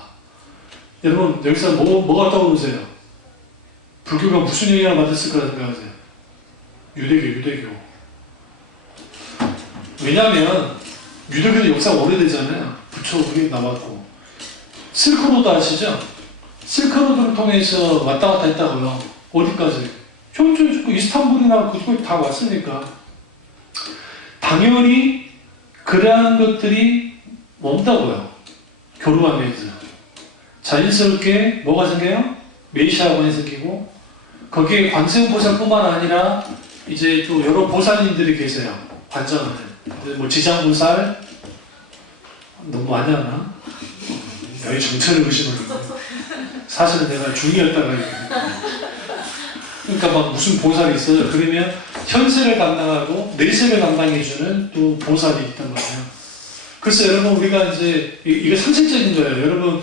여러분 여기서 뭐가 떠오르세요? 불교가 무슨 영향을 받았을 거라 생각하세요? 유대교. 왜냐하면 유대교는 역사가 오래되잖아요. 부처 그게 나왔고. 실크로드 아시죠? 실크로드를 통해서 왔다 갔다 했다고요. 어디까지? 현재 이스탄불이나 그쪽 다 왔으니까. 당연히 그러한 것들이 온다고요. 교류하면서. 자연스럽게 뭐가 생겨요? 메시아관이 생기고 거기에 관세음보살뿐만 아니라 이제 또 여러 보살님들이 계세요. 관장하는. 뭐 지장보살 너무 많이 하나? 여기 정체를 의심을 사실은 내가 중이었다가 그러니까 막 무슨 보살이 있어요. 그러면 현세를 감당하고 내세를 감당해주는 또 보살이 있단 말이에요. 그래서 여러분 우리가 이제 이게 상식적인 거예요. 여러분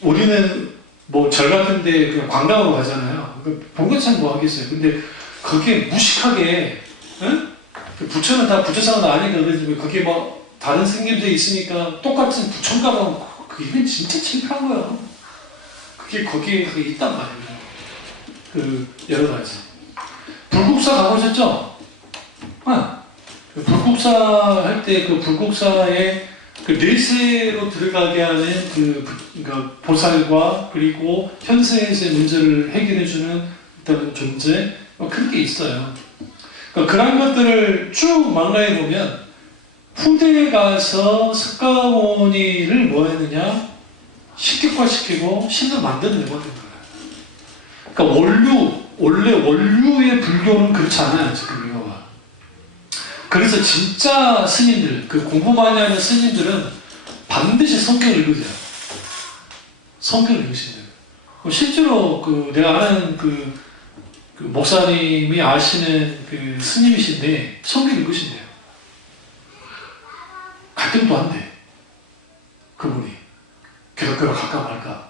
우리는 뭐 절 같은데 그냥 관광으로 가잖아요. 본 것처럼 뭐 하겠어요. 근데 거기에 무식하게 응? 부처는 다 부처상은 아니까 그러지 거기에 뭐 다른 스님들이 있으니까 똑같은 부처가 가면 그게 진짜 창피한 거예요. 그게 거기에 있단 말이에요. 여러 가지. 불국사 가보셨죠? 불국사 할 때 그 불국사의 그 내세로 들어가게 하는 그러니까 보살과 그리고 현세에서의 문제를 해결해주는 어떤 존재 그런 게 있어요. 그러니까 그런 것들을 쭉 망라해 보면 후대에 가서 석가모니를 뭐 했느냐? 식격화시키고 신을 만들어내버린 거예요. 그러니까 원래 원류의 불교는 그렇지 않아요. 지금 이거가. 그래서 진짜 스님들, 그 공부 많이 하는 스님들은 반드시 성경을 읽으세요. 성경을 읽으시면 돼요. 실제로 내가 아는 그 목사님이 아시는 그 스님이신데 성경 읽으신대요. 갈등도 한대. 그분이. 기독교로 갈까 말까.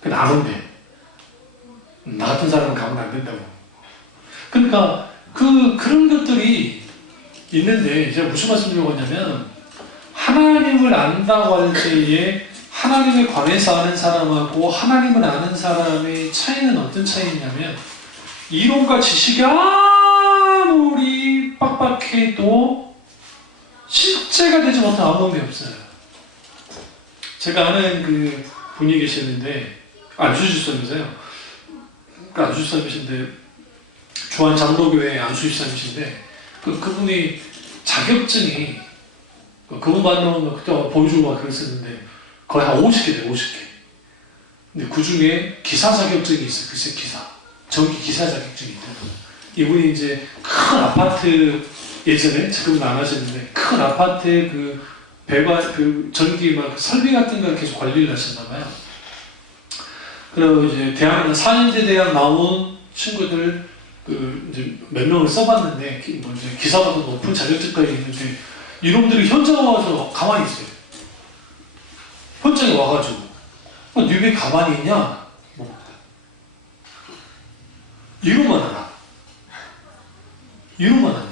근데 안 온대. 나 같은 사람은 가면 안 된다고. 그러니까 그런 것들이 있는데 제가 무슨 말씀 드리려고 하냐면 하나님을 안다고 할 때에 하나님에 관해서 아는 사람하고 하나님을 아는 사람의 차이는 어떤 차이냐면 이론과 지식이 아무리 빡빡해도 실제가 되지 못한 아무 놈이 없어요. 제가 아는 그 분이 계시는데 안수집사님이세요. 안수집사님이신데 주한 장로교회 안수집사님이신데 그분이 자격증이 그분 만나면 그때 보여주고 막 그랬었는데 거의 한 50개 돼요. 50개. 근데 그 중에 기사 자격증이 있어요. 글쎄 기사. 전기 기사 자격증이 있대요. 이분이 이제 큰 아파트, 예전에 지금은 안 하시는데 큰 아파트에 그 배관 그 전기 막 설비 같은 걸 계속 관리를 하셨나 봐요. 그리고 이제 대학 4년제 대학 나온 친구들 그 이제 몇 명을 써봤는데 뭐 이제 기사보다 높은 자격증까지 있는데 이놈들이 현장 와서 가만히 있어요. 현장에 와가지고 니 왜 가만히 있냐? 뭐 이러만 하나. 이러만 하네.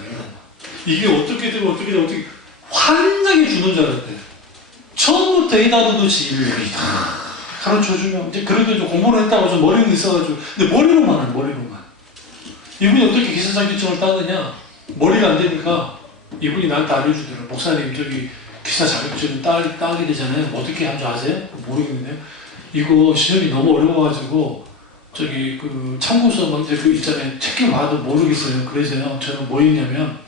이게 어떻게 되고 어떻게 되고 어떻게 환장해 주는 줄 알았대. 처음부터 에다르듯이 일을 가르쳐주면 이제 그래도 좀 공부를 했다고 좀 머리는 있어가지고 근데 머리로만 하는 머리로만. 이분이 어떻게 기사 자격증을 따느냐? 머리가 안 되니까 이분이 나한테 알려주더라고요. 목사님 저기 기사 자격증 따게 되잖아요. 어떻게 하는 줄 아세요? 모르겠는데요. 이거 시험이 너무 어려워가지고 저기 그 참고서 막 이제 그 있잖아요. 책을 봐도 모르겠어요. 그래서요. 저는 뭐 했냐면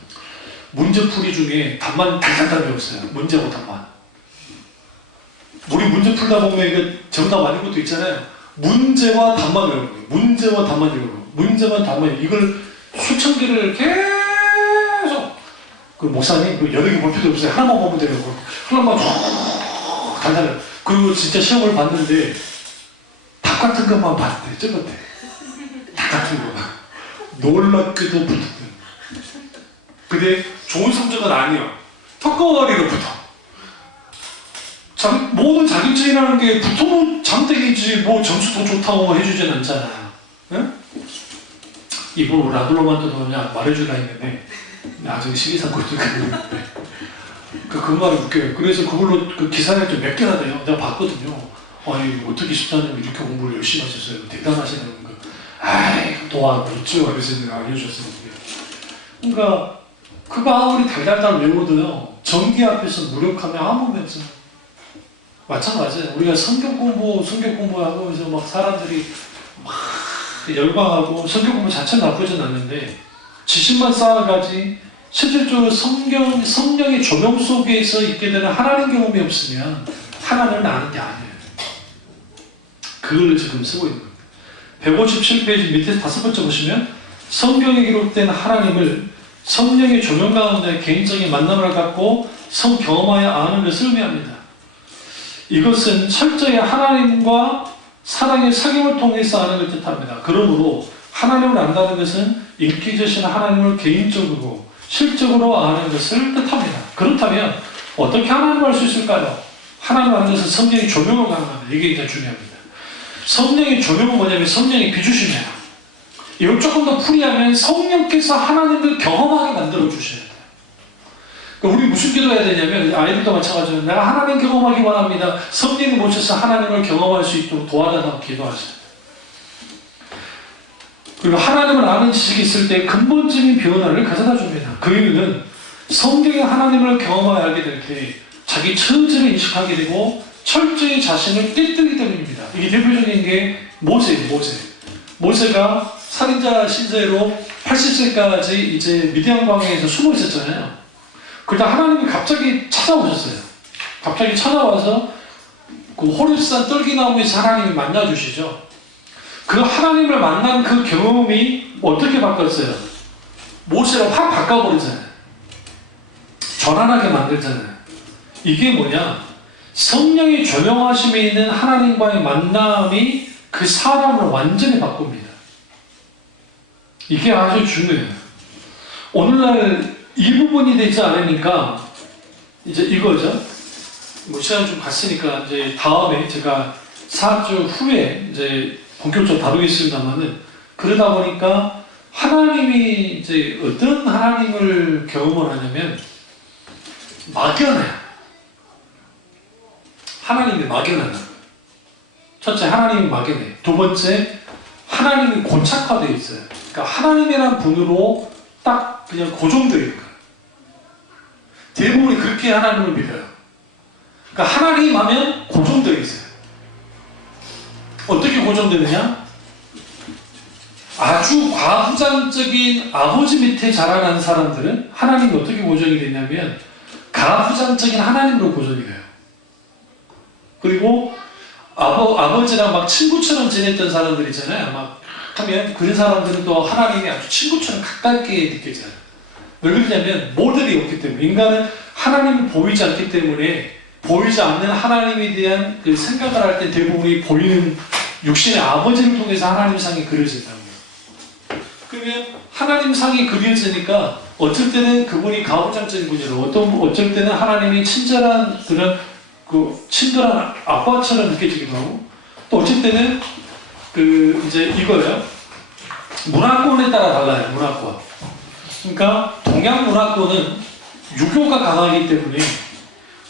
문제풀이 중에 답만 달달달 외웠어요. 문제하고 답만. 우리 문제 풀다 보면 이게 정답 아닌 것도 있잖아요. 문제와 답만 외우는 거예요. 문제와 답만 외우는 거예요. 문제만 답만 이걸 수천 개를 계속 그 목사님 그 여러 개 볼 필요 없어요. 하나만 보면 돼요. 하나만 달달달. 그리고 진짜 시험을 봤는데 답 같은 것만 봤대. 적었대. 답 같은 거. 놀랍게도 붙었대. 근데 좋은 성적은 아니야. 턱걸이로 붙어. 모든 자격증이라는 게 붙으면 장땡이지 뭐 점수 더 좋다고 해주진 않잖아요. 응? 이분 우리 아들로만도 그냥 말해주라 했는데 나중에 시기상고도 그랬는데 그 말이 웃겨요. 그래서 그걸로 그 기사를 좀 몇 개나 돼요. 내가 봤거든요. 아니 어떻게 14년 이렇게 공부를 열심히 하셨어요. 대단하시다는 거. 아이 도와줬죠. 그래서 내가 알려줬었는데 그러니까 그거 아무리 달달달 외워도요 전기 앞에서 무력하면 아무 의미 없어요. 마찬가지예요. 우리가 성경 공부하고 해서 막 사람들이 막 열광하고 성경 공부 자체는 나쁘진 않는데 지식만 쌓아가지 실질적으로 성령의 조명 속에서 있게 되는 하나님 경험이 없으면 하나님을 아는 게 아니에요. 그걸 지금 쓰고 있는 겁니다. 157페이지 밑에 5번째 보시면 성경에 기록된 하나님을 성령의 조명 가운데 개인적인 만남을 갖고 성경험하여 아는 것을 의미합니다. 이것은 철저히 하나님과 사랑의 사귐을 통해서 아는 것을 뜻합니다. 그러므로 하나님을 안다는 것은 인기주신 하나님을 개인적으로 실적으로 아는 것을 뜻합니다. 그렇다면 어떻게 하나님을 알 수 있을까요? 하나님을 아는 것은 성령의 조명을 가능합니다. 이게 이제 중요합니다. 성령의 조명은 뭐냐면 성령의 비주심이에요. 이걸 조금 더 풀이하면 성령께서 하나님을 경험하게 만들어 주셔야 돼요. 그러니까 우리 무슨 기도해야 되냐면 아이들도 마찬가지로 내가 하나님 경험하기 원합니다. 성령이 모셔서 하나님을 경험할 수 있도록 도와달라고 기도하세요. 그리고 하나님을 아는 지식이 있을 때 근본적인 변화를 가져다 줍니다. 그 이유는 성경의 하나님을 경험하여 알게 될 때 자기 처지를 인식하게 되고 철저히 자신을 깨뜨리기 때문입니다. 이게 대표적인 게 모세예요. 모세가 살인자 신세로 80세까지 이제 미디안 광야에서 숨어 있었잖아요. 그러다 하나님이 갑자기 찾아오셨어요. 갑자기 찾아와서 그 호렙산 떨기나무에서 하나님이 만나주시죠. 그 하나님을 만난 그 경험이 어떻게 바꿨어요? 모세를 확 바꿔버리잖아요. 전환하게 만들잖아요. 이게 뭐냐? 성령의 조명하심에 있는 하나님과의 만남이 그 사람을 완전히 바꿉니다. 이게 아주 중요해요. 오늘날 이 부분이 되지 않으니까 이제 이거죠. 뭐 시간 좀 갔으니까 이제 다음에 제가 4주 후에 이제 본격적으로 다루겠습니다만은 그러다 보니까 하나님이 이제 어떤 하나님을 경험을 하냐면 막연해요. 하나님이 막연하다. 첫째, 하나님이 막연해. 두 번째, 하나님이 고착화되어 있어요. 그러니까 하나님이라는 분으로 딱 그냥 고정되어 있는 거예요. 대부분이 그렇게 하나님을 믿어요. 그러니까 하나님 하면 고정되어 있어요. 어떻게 고정되느냐? 아주 과부장적인 아버지 밑에 자라난 사람들은 하나님이 어떻게 고정이 되냐면 가부장적인 하나님으로 고정이 돼요. 그리고 아버지랑 막 친구처럼 지냈던 사람들 있잖아요. 막 하면 그 사람들은 또 하나님이 아주 친구처럼 가깝게 느껴져요. 왜 그러냐면 모델이 없기 때문에. 인간은 하나님을 보이지 않기 때문에 보이지 않는 하나님에 대한 그 생각을 할 때 대부분이 보이는 육신의 아버지를 통해서 하나님 상이 그려진다고. 그러면 하나님 상이 그려지니까 어쩔 때는 그분이 가부장적인 분이고 어쩔 때는 하나님이 친절한 그런 친절한 아빠처럼 느껴지기도 하고 또 어쩔 때는 이제 이거예요. 문화권에 따라 달라요. 문화권. 그러니까 동양 문화권은 유교가 강하기 때문에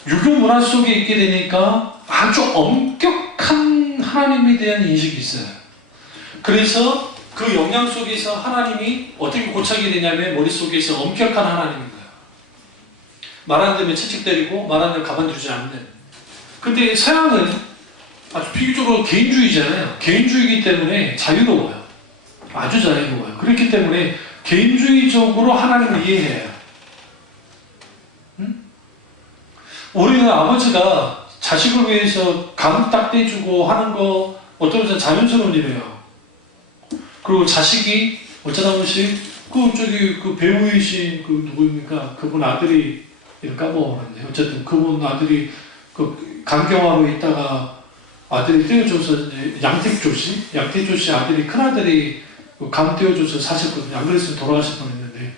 유교 문화 속에 있게 되니까 아주 엄격한 하나님에 대한 인식이 있어요. 그래서 그 영향 속에서 하나님이 어떻게 고착이 되냐면 머릿속에서 엄격한 하나님인 거예요. 말 안 되면 채찍 때리고 말 안 되면 가만두지 않는. 근데 서양은 아주 비교적으로 개인주의잖아요. 개인주의이기 때문에 자유로워요. 아주 자유로워요. 그렇기 때문에 개인주의적으로 하나님을 이해해요. 응? 우리는 아버지가 자식을 위해서 감 딱 떼주고 하는 거 어떤 것은 자연스러운 일이에요. 그리고 자식이 어쩌다 보시 그 배우이신 누구입니까? 그분 아들이 이름 까먹었는데 어쨌든 그분 아들이 강경화로 있다가 아들이 떼어줘서 이제 양택조 씨 아들이 큰아들이 감 떼어줘서 사셨거든요. 안 그랬으면 돌아가실 뻔했는데.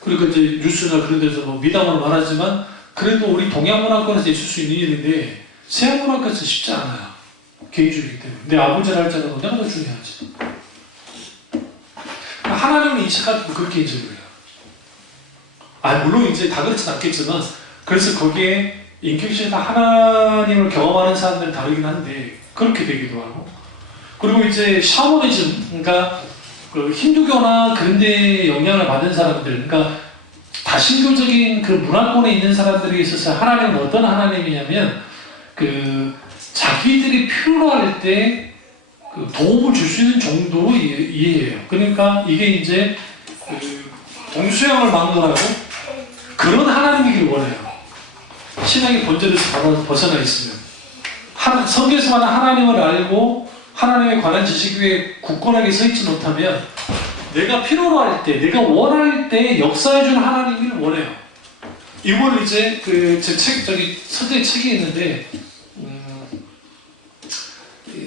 그리고 이제 뉴스나 그런 데서 미담으로 말하지만 그래도 우리 동양 문화권에서 있을 수 있는 일인데 서양 문화권에서 쉽지 않아요. 개인주의이기 때문에. 내 아버지를 할지라도 내가 더 중요하지. 하나님을 인식할 때 그렇게 인식을 해요. 물론 이제 다 그렇진 않겠지만 그래서 거기에 인격식에서 하나님을 경험하는 사람들은 다르긴 한데 그렇게 되기도 하고 그리고 이제 샤머니즘 그러니까 힌두교나 그런 데 영향을 받은 사람들 그러니까 다신교적인 그 문화권에 있는 사람들에 있어서 하나님은 어떤 하나님이냐면 자기들이 필요할 때 도움을 줄 수 있는 정도로 이해해요. 그러니까 이게 이제 동수양을 막론하고 그런 하나님이길 원해요. 신앙의 본질에서 벗어나 있으면 성경에서 말하는 하나님을 알고 하나님에 관한 지식 위에 굳건하게 서 있지 못하면 내가 필요로 할 때, 내가 원할 때 역사해주는 하나님을 원해요. 이걸 이제 제 책, 서재 책이 있는데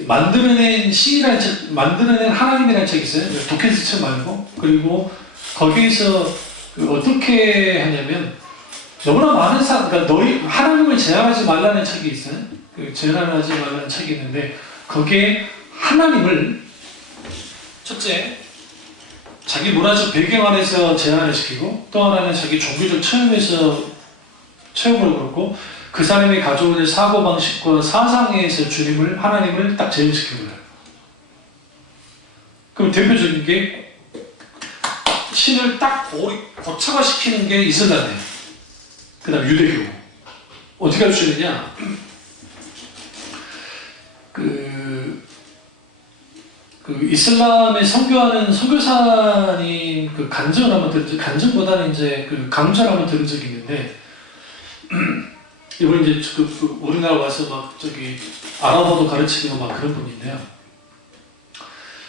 만들어낸 신이라는 책, 만들어낸 하나님이라는 책이 있어요. 도켄스 책 말고. 그리고 거기에서 어떻게 하냐면 너무나 많은 사람, 그러니까 하나님을 제한하지 말라는 책이 있어요. 제한하지 말라는 책이 있는데 거기에 하나님을 첫째 자기 문화적 배경 안에서 제한을 시키고 또 하나는 자기 종교적 체험에서 체험을 그렇고 그 사람이 가져오는 사고방식과 사상에서 하나님을 딱 제외시키고 그래요. 그럼 대표적인 게 신을 딱 고착화시키는 게 이슬람이에요. 그 다음 유대교. 어떻게 할 수 있느냐? 이슬람에 선교하는 선교사님 간증을 한번 들은 간증보다는 이제 강좌를 한번 들은 적이 있는데 이번 이제 우리나라 와서 막 아랍어도 가르치고 막 그런 분인데요.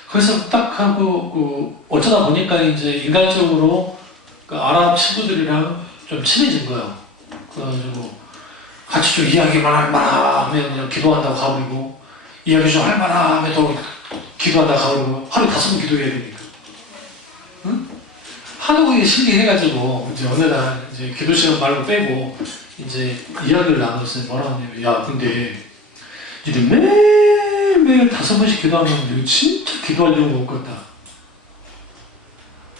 그래서 딱 하고 어쩌다 보니까 이제 인간적으로 아랍 친구들이랑 좀 친해진 거예요. 그래가지고 같이 좀 이야기만 할 만하면 그냥 기도한다고 가버리고 이야기 좀 할 만하면 또 기도한다고 가버리고 하루에 5번 기도해야 되니까. 응? 하도 그게 신기해가지고 이제 어느 날 이제 기도 시간 말고 빼고 이제 이야기를 나눴어요. 뭐라고 하냐면 야 근데 니들 매일매일 5번씩 기도하면 이거 진짜 기도하려고 못 걷다.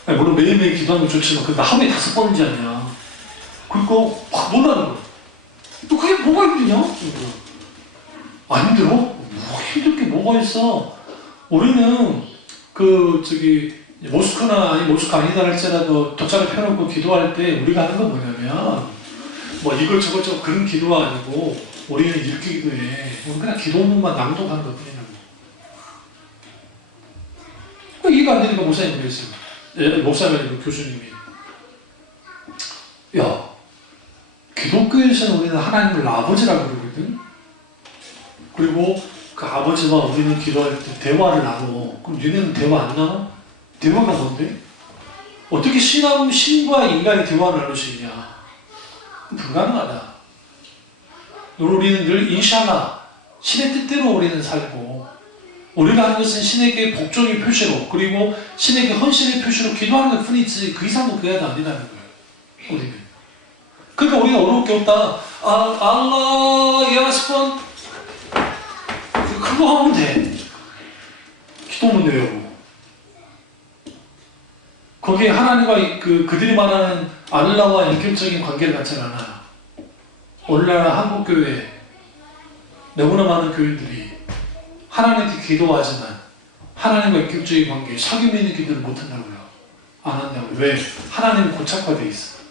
물론 매일매일 기도하는 건 좋지만 근데 하루에 5번인지 아니야. 그리고 막 놀라는 거야. 너 그게 뭐가 힘드냐? 안 힘들어? 뭐 힘들 게 뭐가 있어? 우리는 모스크나 아니 모스크 아니다 할지라도 돗자리 펴놓고 기도할 때 우리가 하는 건 뭐냐면 뭐 이것저것 그런 기도가 아니고 우리는 이렇게 기도해. 그냥 기도문만 낭독하는 것 뿐이라고. 이해가 안 되니까 목사님이 그랬어요. 목사님이 아니고 교수님이. 야, 기독교에서는 우리는 하나님을 아버지라고 그러거든. 그리고 그 아버지와 우리는 기도할 때 대화를 나눠. 그럼 얘네는 대화 안 나눠? 대화가 뭔데? 어떻게 신과 인간이 대화를 나눌 수 있냐? 불가능하다. 우리는 늘 인샬라, 신의 뜻대로 우리는 살고, 우리가 하는 것은 신에게 복종의 표시로, 그리고 신에게 헌신의 표시로 기도하는 것 뿐이지 그 이상은 그래도 안 된다는 거예요. 우리는. 그러니까 우리가 어려울 게 없다. 알라 야스폰 그거 하면 돼. 기도면 돼요. 거기에 하나님과 그들이 말하는 알라와 인격적인 관계를 갖지 않아요. 오늘날 한국교회 너무나 많은 교인들이 하나님께 기도하지만 하나님과 인격적인 관계, 사귐 있는 기도를 못한다고요. 안 한다고요. 왜? 하나님은 고착화되어 있어.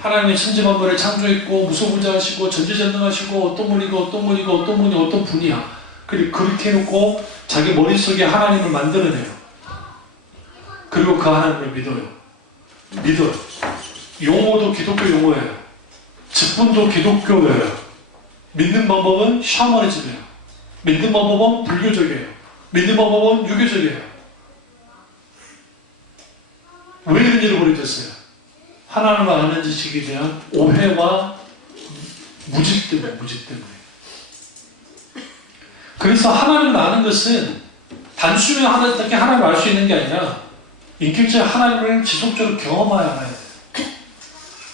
하나님의 천지만물을 창조했고 무소부자하시고 전지전능하시고 어떤 분이고 어떤 분이고 어떤 분이 어떤 분이야. 그리고 그렇게 해놓고 자기 머릿속에 하나님을 만들어내요. 그리고 그 하나님을 믿어요. 용어도 기독교 용어예요. 직분도 기독교예요. 믿는 방법은 샤머니즘이에요. 믿는 방법은 불교적이에요. 믿는 방법은 유교적이에요. 왜 이런 일을 벌여졌어요? 하나님을 아는 지식에 대한 오해와 무지 때문에. 그래서 하나님을 아는 것은 단순히 하나님을 알 수 있는 게 아니라 인격적인 하나님을 지속적으로 경험하여야 해요.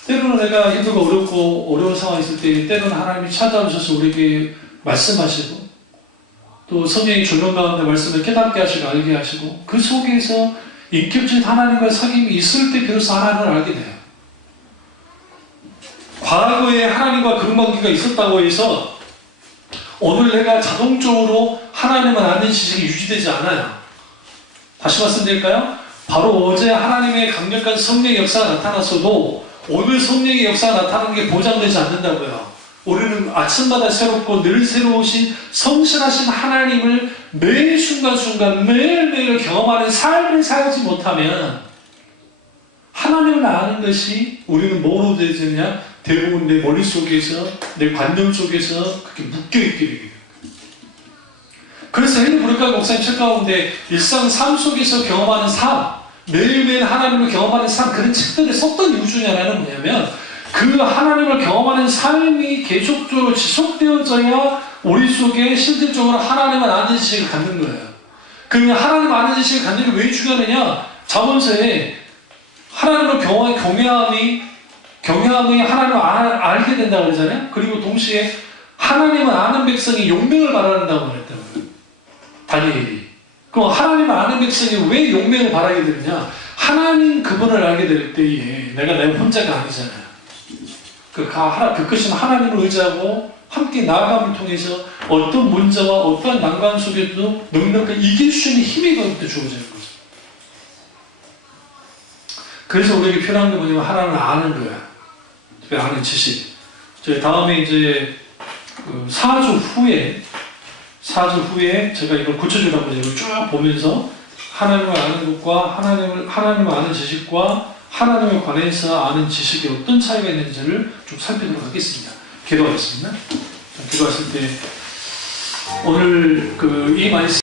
때로는 내가 힘들고 어렵고 어려운 상황이 있을 때 때로는 하나님이 찾아오셔서 우리에게 말씀하시고 또 성령이 조명 가운데 말씀을 깨닫게 하시고 알게 하시고 그 속에서 인격적인 하나님과의 사귐이 있을 때 비로소 하나님을 알게 돼요. 과거에 하나님과 그런 관계가 있었다고 해서 오늘 내가 자동적으로 하나님을 아는 지식이 유지되지 않아요. 다시 말씀드릴까요? 바로 어제 하나님의 강력한 성령의 역사가 나타났어도 오늘 성령의 역사가 나타나는 게 보장되지 않는다고요. 우리는 아침마다 새롭고 늘 새로우신 성실하신 하나님을 매 순간순간 매일매일 경험하는 삶을 살지 못하면 하나님을 아는 것이 우리는 뭐로 되느냐? 대부분 내 머릿속에서 내 관념 속에서 그렇게 묶여있게 되게 돼요. 그래서 헨리 브루크가 목사님 책 가운데 일상 삶 속에서 경험하는 삶, 매일매일 하나님을 경험하는 삶, 그런 책들을 썼던 이유 중에 하나는 뭐냐면 그 하나님을 경험하는 삶이 계속적으로 지속되어져야 우리 속에 실질적으로 하나님을 아는 지식을 갖는 거예요. 그 하나님 아는 지식을 갖는 게 왜 중요하느냐? 잠언서에 하나님을 경외함이 하나님을 알게 된다고 그러잖아요. 그리고 동시에 하나님을 아는 백성이 용맹을 바라는다고 그랬다고요. 다니엘이. 그럼 하나님을 아는 백성이 왜 용맹을 바라게 되느냐? 하나님 그분을 알게 될 때에 내가 내 혼자가 아니잖아요. 그 것은 하나님을 의지하고 함께 나아감을 통해서 어떤 문제와 어떤 난관 속에도 넉넉히 이길 수 있는 힘이 그때 주어지는 거죠. 그래서 우리에게 필요한 게 뭐냐면 하나님을 아는 거야. 특별히 아는 지식. 저희 다음에 이제 그 4주 후에 제가 이걸 구체적으로 한번 이걸 쭉 보면서 하나님을 아는 것과 하나님을 아는 지식과 하나님에 관해서 아는 지식이 어떤 차이가 있는지를 쭉 살피도록 하겠습니다. 기도하겠습니다. 기도하실 때 오늘 이 말씀